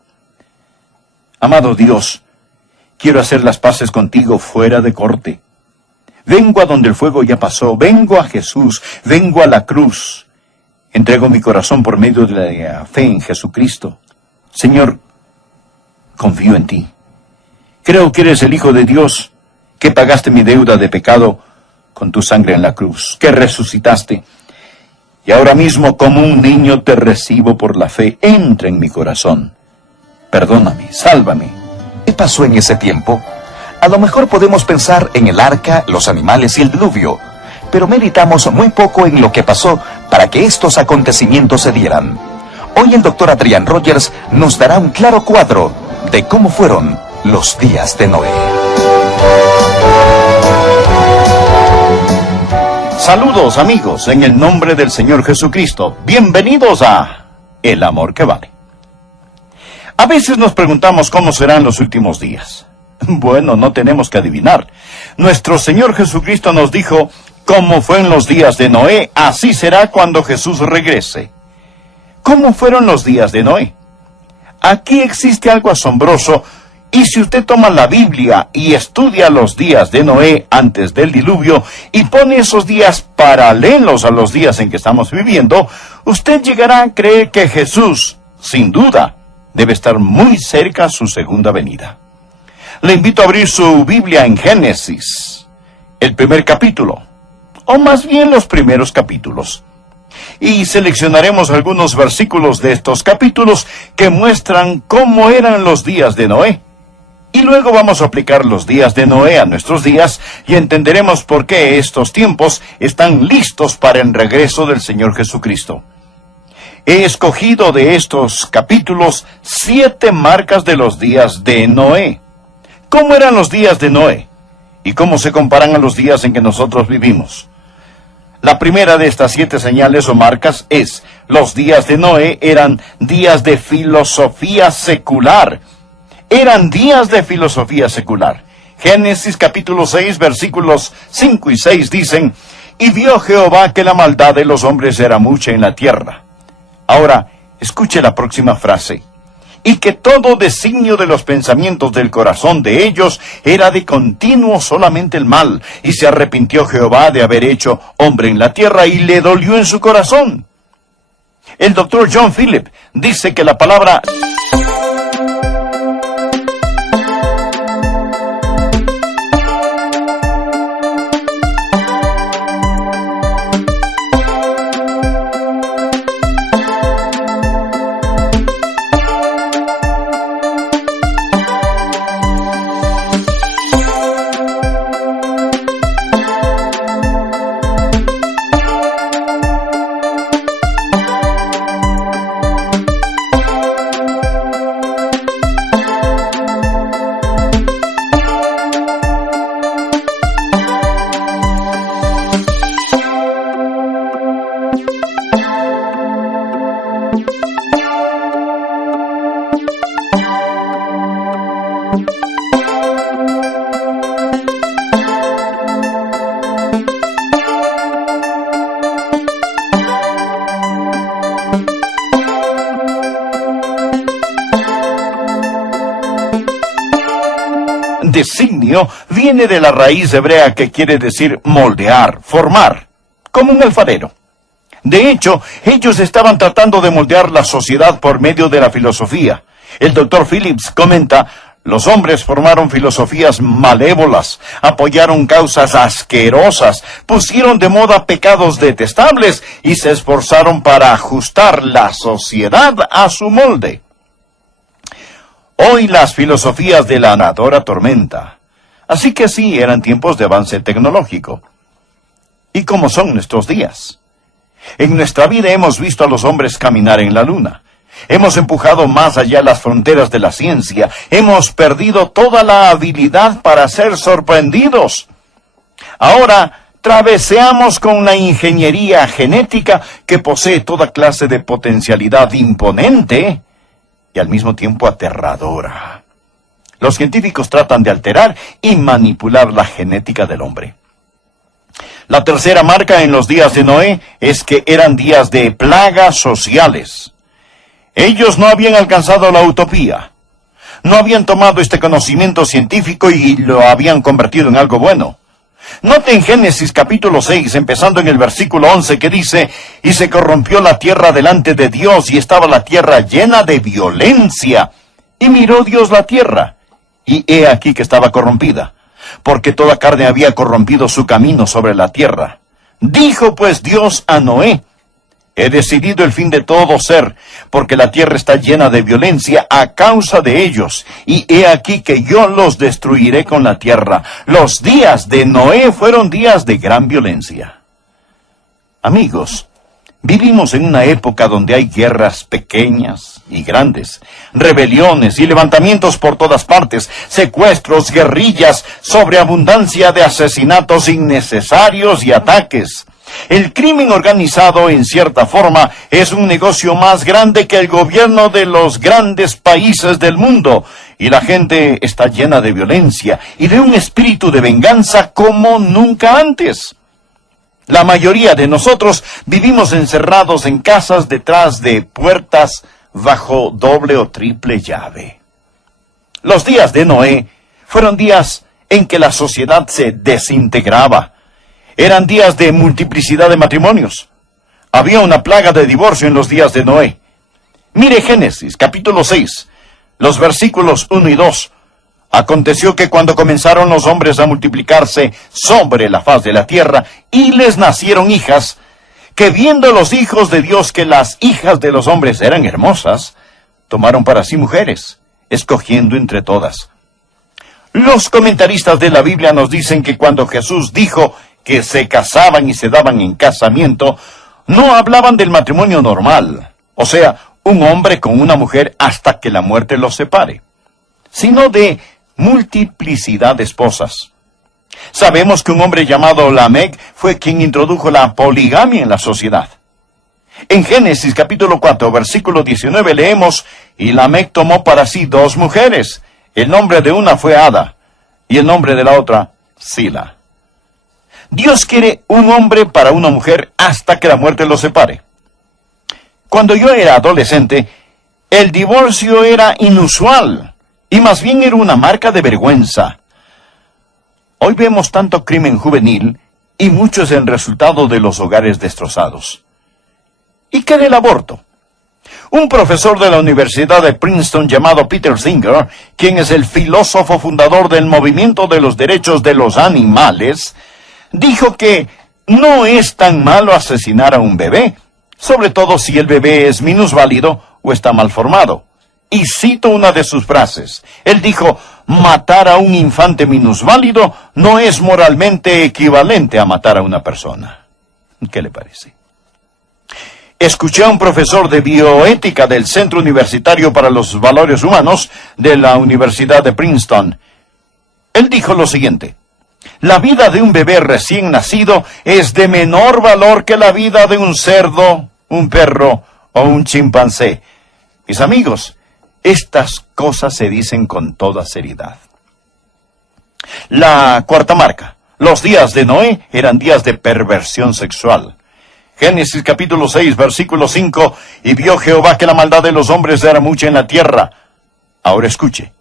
Amado Dios, quiero hacer las paces contigo fuera de corte. Vengo a donde el fuego ya pasó, vengo a Jesús, vengo a la cruz. Entrego mi corazón por medio de la fe en Jesucristo. Señor, confío en ti. Creo que eres el Hijo de Dios, que pagaste mi deuda de pecado con tu sangre en la cruz, que resucitaste. Y ahora mismo, como un niño, te recibo por la fe. Entra en mi corazón. Perdóname, sálvame. ¿Qué pasó en ese tiempo? A lo mejor podemos pensar en el arca, los animales y el diluvio, pero meditamos muy poco en lo que pasó para que estos acontecimientos se dieran. Hoy el Dr. Adrian Rogers nos dará un claro cuadro de cómo fueron los días de Noé. Saludos amigos, en el nombre del Señor Jesucristo. Bienvenidos a El Amor que Vale. A veces nos preguntamos cómo serán los últimos días. Bueno, no tenemos que adivinar. Nuestro Señor Jesucristo nos dijo, como fue en los días de Noé, así será cuando Jesús regrese. ¿Cómo fueron los días de Noé? Aquí existe algo asombroso, y si usted toma la Biblia y estudia los días de Noé antes del diluvio y pone esos días paralelos a los días en que estamos viviendo, usted llegará a creer que Jesús, sin duda, debe estar muy cerca a su segunda venida. Le invito a abrir su Biblia en Génesis, el primer capítulo, o más bien los primeros capítulos. Y seleccionaremos algunos versículos de estos capítulos que muestran cómo eran los días de Noé. Y luego vamos a aplicar los días de Noé a nuestros días y entenderemos por qué estos tiempos están listos para el regreso del Señor Jesucristo. He escogido de estos capítulos 7 marcas de los días de Noé. ¿Cómo eran los días de Noé? ¿Y cómo se comparan a los días en que nosotros vivimos? La primera de estas 7 señales o marcas es: los días de Noé eran días de filosofía secular. Eran días de filosofía secular. Génesis capítulo 6, versículos 5 y 6 dicen: y vio Jehová que la maldad de los hombres era mucha en la tierra. Ahora, escuche la próxima frase: y que todo designio de los pensamientos del corazón de ellos era de continuo solamente el mal, y se arrepintió Jehová de haber hecho hombre en la tierra, y le dolió en su corazón. El doctor John Philip dice que la palabra designio viene de la raíz hebrea que quiere decir moldear, formar, como un alfarero. De hecho, ellos estaban tratando de moldear la sociedad por medio de la filosofía. El doctor Phillips comenta: los hombres formaron filosofías malévolas, apoyaron causas asquerosas, pusieron de moda pecados detestables y se esforzaron para ajustar la sociedad a su molde. Hoy las filosofías de la nadadora atormenta. Así que sí, eran tiempos de avance tecnológico. ¿Y cómo son nuestros días? En nuestra vida hemos visto a los hombres caminar en la luna. Hemos empujado más allá las fronteras de la ciencia. Hemos perdido toda la habilidad para ser sorprendidos. Ahora traveseamos con la ingeniería genética que posee toda clase de potencialidad imponente y al mismo tiempo aterradora. Los científicos tratan de alterar y manipular la genética del hombre. La tercera marca en los días de Noé es que eran días de plagas sociales. Ellos no habían alcanzado la utopía. No habían tomado este conocimiento científico y lo habían convertido en algo bueno. Note en Génesis capítulo 6, empezando en el versículo 11, que dice: y se corrompió la tierra delante de Dios, y estaba la tierra llena de violencia. Y miró Dios la tierra, y he aquí que estaba corrompida, porque toda carne había corrompido su camino sobre la tierra. Dijo pues Dios a Noé: he decidido el fin de todo ser, porque la tierra está llena de violencia a causa de ellos, y he aquí que yo los destruiré con la tierra. Los días de Noé fueron días de gran violencia. Amigos, vivimos en una época donde hay guerras pequeñas y grandes, rebeliones y levantamientos por todas partes, secuestros, guerrillas, sobreabundancia de asesinatos innecesarios y ataques. El crimen organizado, en cierta forma, es un negocio más grande que el gobierno de los grandes países del mundo, y la gente está llena de violencia y de un espíritu de venganza como nunca antes. La mayoría de nosotros vivimos encerrados en casas detrás de puertas bajo doble o triple llave. Los días de Noé fueron días en que la sociedad se desintegraba. Eran días de multiplicidad de matrimonios. Había una plaga de divorcio en los días de Noé. Mire Génesis, capítulo 6, los versículos 1 y 2. Aconteció que cuando comenzaron los hombres a multiplicarse sobre la faz de la tierra, y les nacieron hijas, que viendo los hijos de Dios que las hijas de los hombres eran hermosas, tomaron para sí mujeres, escogiendo entre todas. Los comentaristas de la Biblia nos dicen que cuando Jesús dijo que se casaban y se daban en casamiento, no hablaban del matrimonio normal, o sea, un hombre con una mujer hasta que la muerte los separe, sino de multiplicidad de esposas. Sabemos que un hombre llamado Lamec fue quien introdujo la poligamia en la sociedad. En Génesis capítulo 4, versículo 19 leemos, y Lamec tomó para sí 2 mujeres. El nombre de una fue Ada, y el nombre de la otra, Sila. Dios quiere un hombre para una mujer hasta que la muerte los separe. Cuando yo era adolescente, el divorcio era inusual, y más bien era una marca de vergüenza. Hoy vemos tanto crimen juvenil, y mucho es el resultado de los hogares destrozados. ¿Y qué del aborto? Un profesor de la Universidad de Princeton llamado Peter Singer, quien es el filósofo fundador del movimiento de los derechos de los animales, dijo que no es tan malo asesinar a un bebé, sobre todo si el bebé es minusválido o está mal formado. Y cito una de sus frases. Él dijo, matar a un infante minusválido no es moralmente equivalente a matar a una persona. ¿Qué le parece? Escuché a un profesor de bioética del Centro Universitario para los Valores Humanos de la Universidad de Princeton. Él dijo lo siguiente: la vida de un bebé recién nacido es de menor valor que la vida de un cerdo, un perro o un chimpancé. Mis amigos, estas cosas se dicen con toda seriedad. La cuarta marca. Los días de Noé eran días de perversión sexual. Génesis capítulo 6, versículo 5, y vio Jehová que la maldad de los hombres era mucha en la tierra. Ahora escuche.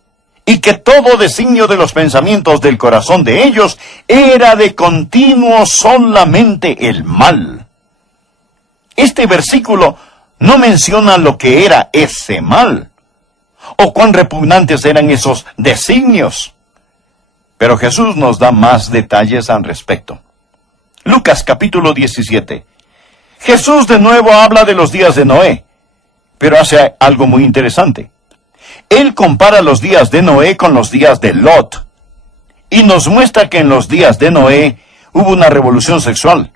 Y que todo designio de los pensamientos del corazón de ellos era de continuo solamente el mal. Este versículo no menciona lo que era ese mal, o cuán repugnantes eran esos designios. Pero Jesús nos da más detalles al respecto. Lucas capítulo 17. Jesús de nuevo habla de los días de Noé, pero hace algo muy interesante. Él compara los días de Noé con los días de Lot, y nos muestra que en los días de Noé hubo una revolución sexual,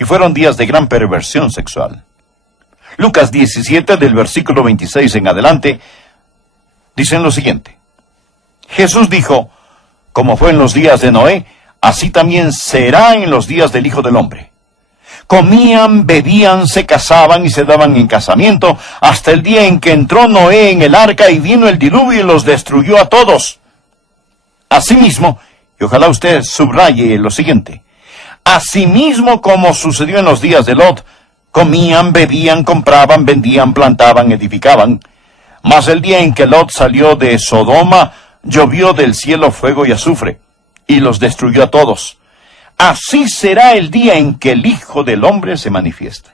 y fueron días de gran perversión sexual. Lucas 17, del versículo 26 en adelante, dicen lo siguiente. Jesús dijo, como fue en los días de Noé, así también será en los días del Hijo del Hombre. Comían, bebían, se casaban y se daban en casamiento, hasta el día en que entró Noé en el arca y vino el diluvio y los destruyó a todos. Asimismo, y ojalá usted subraye lo siguiente, asimismo como sucedió en los días de Lot, comían, bebían, compraban, vendían, plantaban, edificaban. Mas el día en que Lot salió de Sodoma, llovió del cielo fuego y azufre, y los destruyó a todos. Así será el día en que el Hijo del Hombre se manifieste.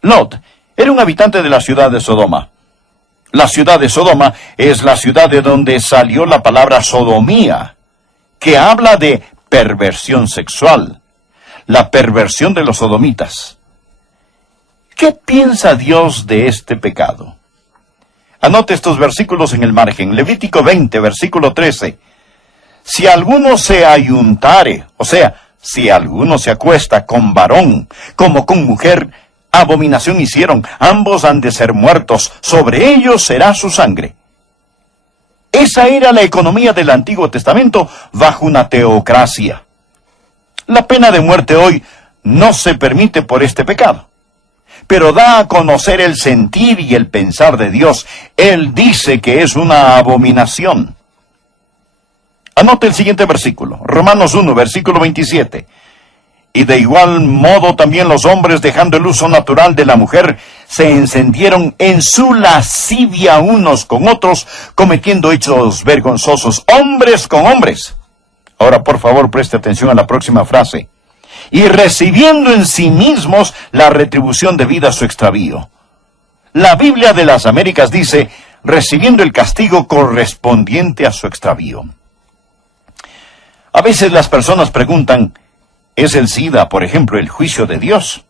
Lot era un habitante de la ciudad de Sodoma. La ciudad de Sodoma es la ciudad de donde salió la palabra sodomía, que habla de perversión sexual, la perversión de los sodomitas. ¿Qué piensa Dios de este pecado? Anote estos versículos en el margen. Levítico 20, versículo 13. Si alguno se ayuntare, o sea, si alguno se acuesta con varón, como con mujer, abominación hicieron, ambos han de ser muertos, sobre ellos será su sangre. Esa era la economía del Antiguo Testamento bajo una teocracia. La pena de muerte hoy no se permite por este pecado, pero da a conocer el sentir y el pensar de Dios. Él dice que es una abominación. Anote el siguiente versículo, Romanos 1, versículo 27. Y de igual modo también los hombres, dejando el uso natural de la mujer, se encendieron en su lascivia unos con otros, cometiendo hechos vergonzosos, hombres con hombres. Ahora, por favor, preste atención a la próxima frase. Y recibiendo en sí mismos la retribución debida a su extravío. La Biblia de las Américas dice, recibiendo el castigo correspondiente a su extravío. A veces las personas preguntan, ¿es el SIDA, por ejemplo, el juicio de Dios?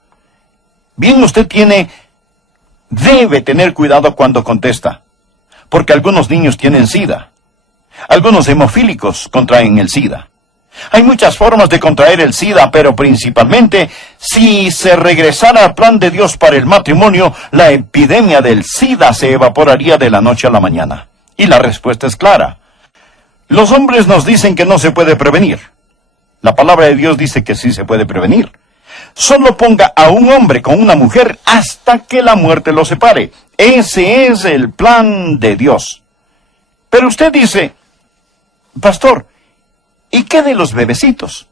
Bien, usted debe tener cuidado cuando contesta, porque algunos niños tienen SIDA. Algunos hemofílicos contraen el SIDA. Hay muchas formas de contraer el SIDA, pero principalmente, si se regresara al plan de Dios para el matrimonio, la epidemia del SIDA se evaporaría de la noche a la mañana. Y la respuesta es clara. Los hombres nos dicen que no se puede prevenir. La palabra de Dios dice que sí se puede prevenir. Solo ponga a un hombre con una mujer hasta que la muerte los separe. Ese es el plan de Dios. Pero usted dice, pastor, ¿y qué de los bebecitos?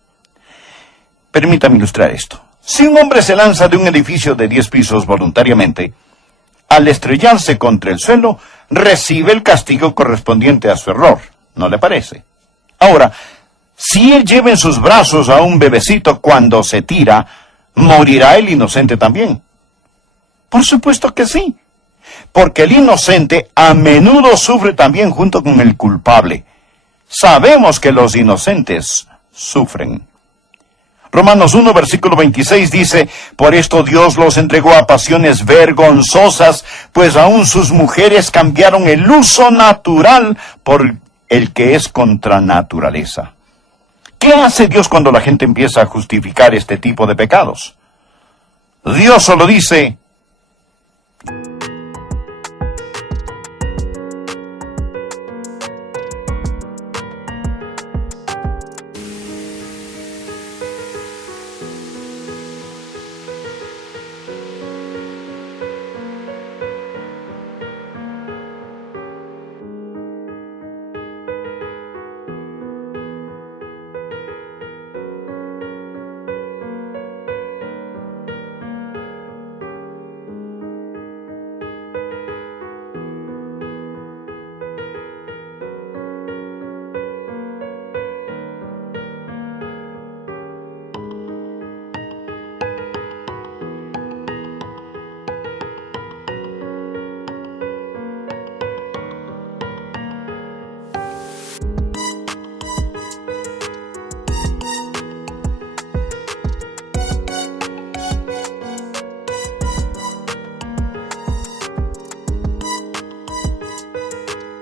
Permítame ilustrar esto. Si un hombre se lanza de un edificio de 10 pisos voluntariamente, al estrellarse contra el suelo, recibe el castigo correspondiente a su error. ¿No le parece? Ahora, si él lleva en sus brazos a un bebecito cuando se tira, ¿morirá el inocente también? Por supuesto que sí, porque el inocente a menudo sufre también junto con el culpable. Sabemos que los inocentes sufren. Romanos 1, versículo 26 dice, por esto Dios los entregó a pasiones vergonzosas, pues aún sus mujeres cambiaron el uso natural por el que es contra naturaleza. ¿Qué hace Dios cuando la gente empieza a justificar este tipo de pecados? Dios solo dice,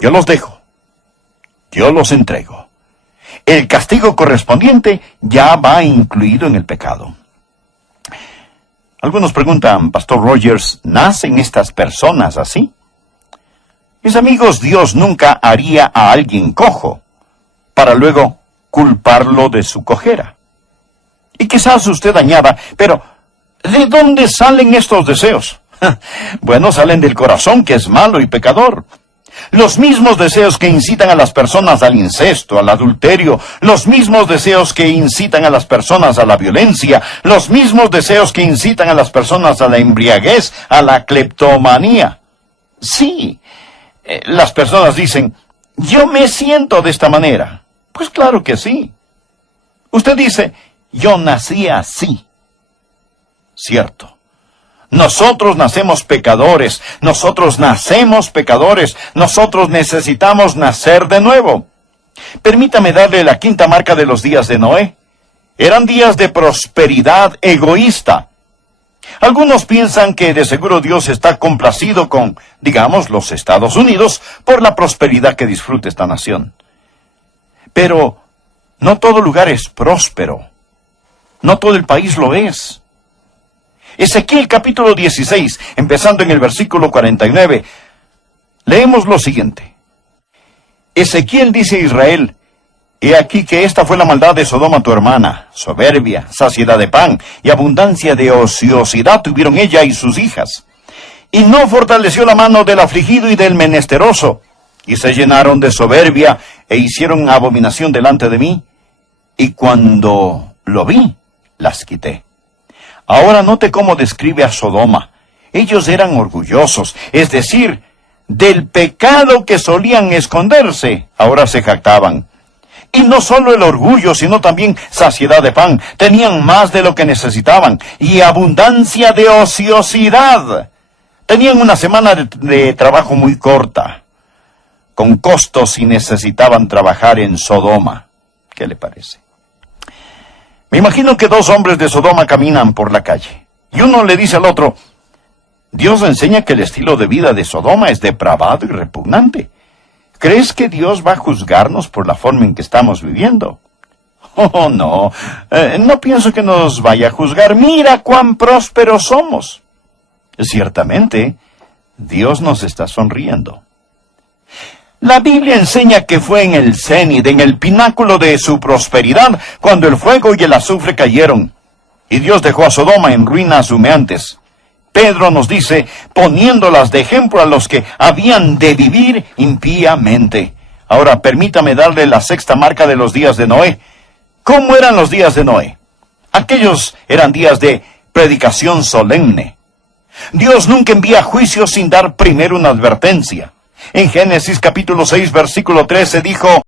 yo los dejo, yo los entrego. El castigo correspondiente ya va incluido en el pecado. Algunos preguntan, Pastor Rogers, ¿nacen estas personas así? Mis amigos, Dios nunca haría a alguien cojo para luego culparlo de su cojera. Y quizás usted añada, pero ¿de dónde salen estos deseos? Bueno, salen del corazón, que es malo y pecador. Los mismos deseos que incitan a las personas al incesto, al adulterio, los mismos deseos que incitan a las personas a la violencia, los mismos deseos que incitan a las personas a la embriaguez, a la cleptomanía. Sí, las personas dicen, yo me siento de esta manera. Pues claro que sí. Usted dice, yo nací así. Cierto. Nosotros nacemos pecadores, nosotros necesitamos nacer de nuevo. Permítame darle la quinta marca de los días de Noé. Eran días de prosperidad egoísta. Algunos piensan que de seguro Dios está complacido con, digamos, los Estados Unidos por la prosperidad que disfruta esta nación. Pero no todo lugar es próspero. No todo el país lo es. Ezequiel capítulo 16, empezando en el versículo 49, leemos lo siguiente. Ezequiel dice a Israel, He aquí que esta fue la maldad de Sodoma tu hermana: soberbia, saciedad de pan y abundancia de ociosidad tuvieron ella y sus hijas. Y no fortaleció la mano del afligido y del menesteroso, y se llenaron de soberbia e hicieron abominación delante de mí, y cuando lo vi, las quité. Ahora note cómo describe a Sodoma. Ellos eran orgullosos, es decir, del pecado que solían esconderse, ahora se jactaban. Y no solo el orgullo, sino también saciedad de pan. Tenían más de lo que necesitaban, y abundancia de ociosidad. Tenían una semana de trabajo muy corta, con costos, y necesitaban trabajar en Sodoma. ¿Qué le parece? Me imagino que dos hombres de Sodoma caminan por la calle, y uno le dice al otro: Dios enseña que el estilo de vida de Sodoma es depravado y repugnante. ¿Crees que Dios va a juzgarnos por la forma en que estamos viviendo? Oh, no. No pienso que nos vaya a juzgar. Mira cuán prósperos somos. Ciertamente, Dios nos está sonriendo. La Biblia enseña que fue en el cénit, en el pináculo de su prosperidad, cuando el fuego y el azufre cayeron, y Dios dejó a Sodoma en ruinas humeantes. Pedro nos dice, poniéndolas de ejemplo a los que habían de vivir impíamente. Ahora, permítame darle la sexta marca de los días de Noé. ¿Cómo eran los días de Noé? Aquellos eran días de predicación solemne. Dios nunca envía juicio sin dar primero una advertencia. En Génesis capítulo 6, versículo 13 dijo: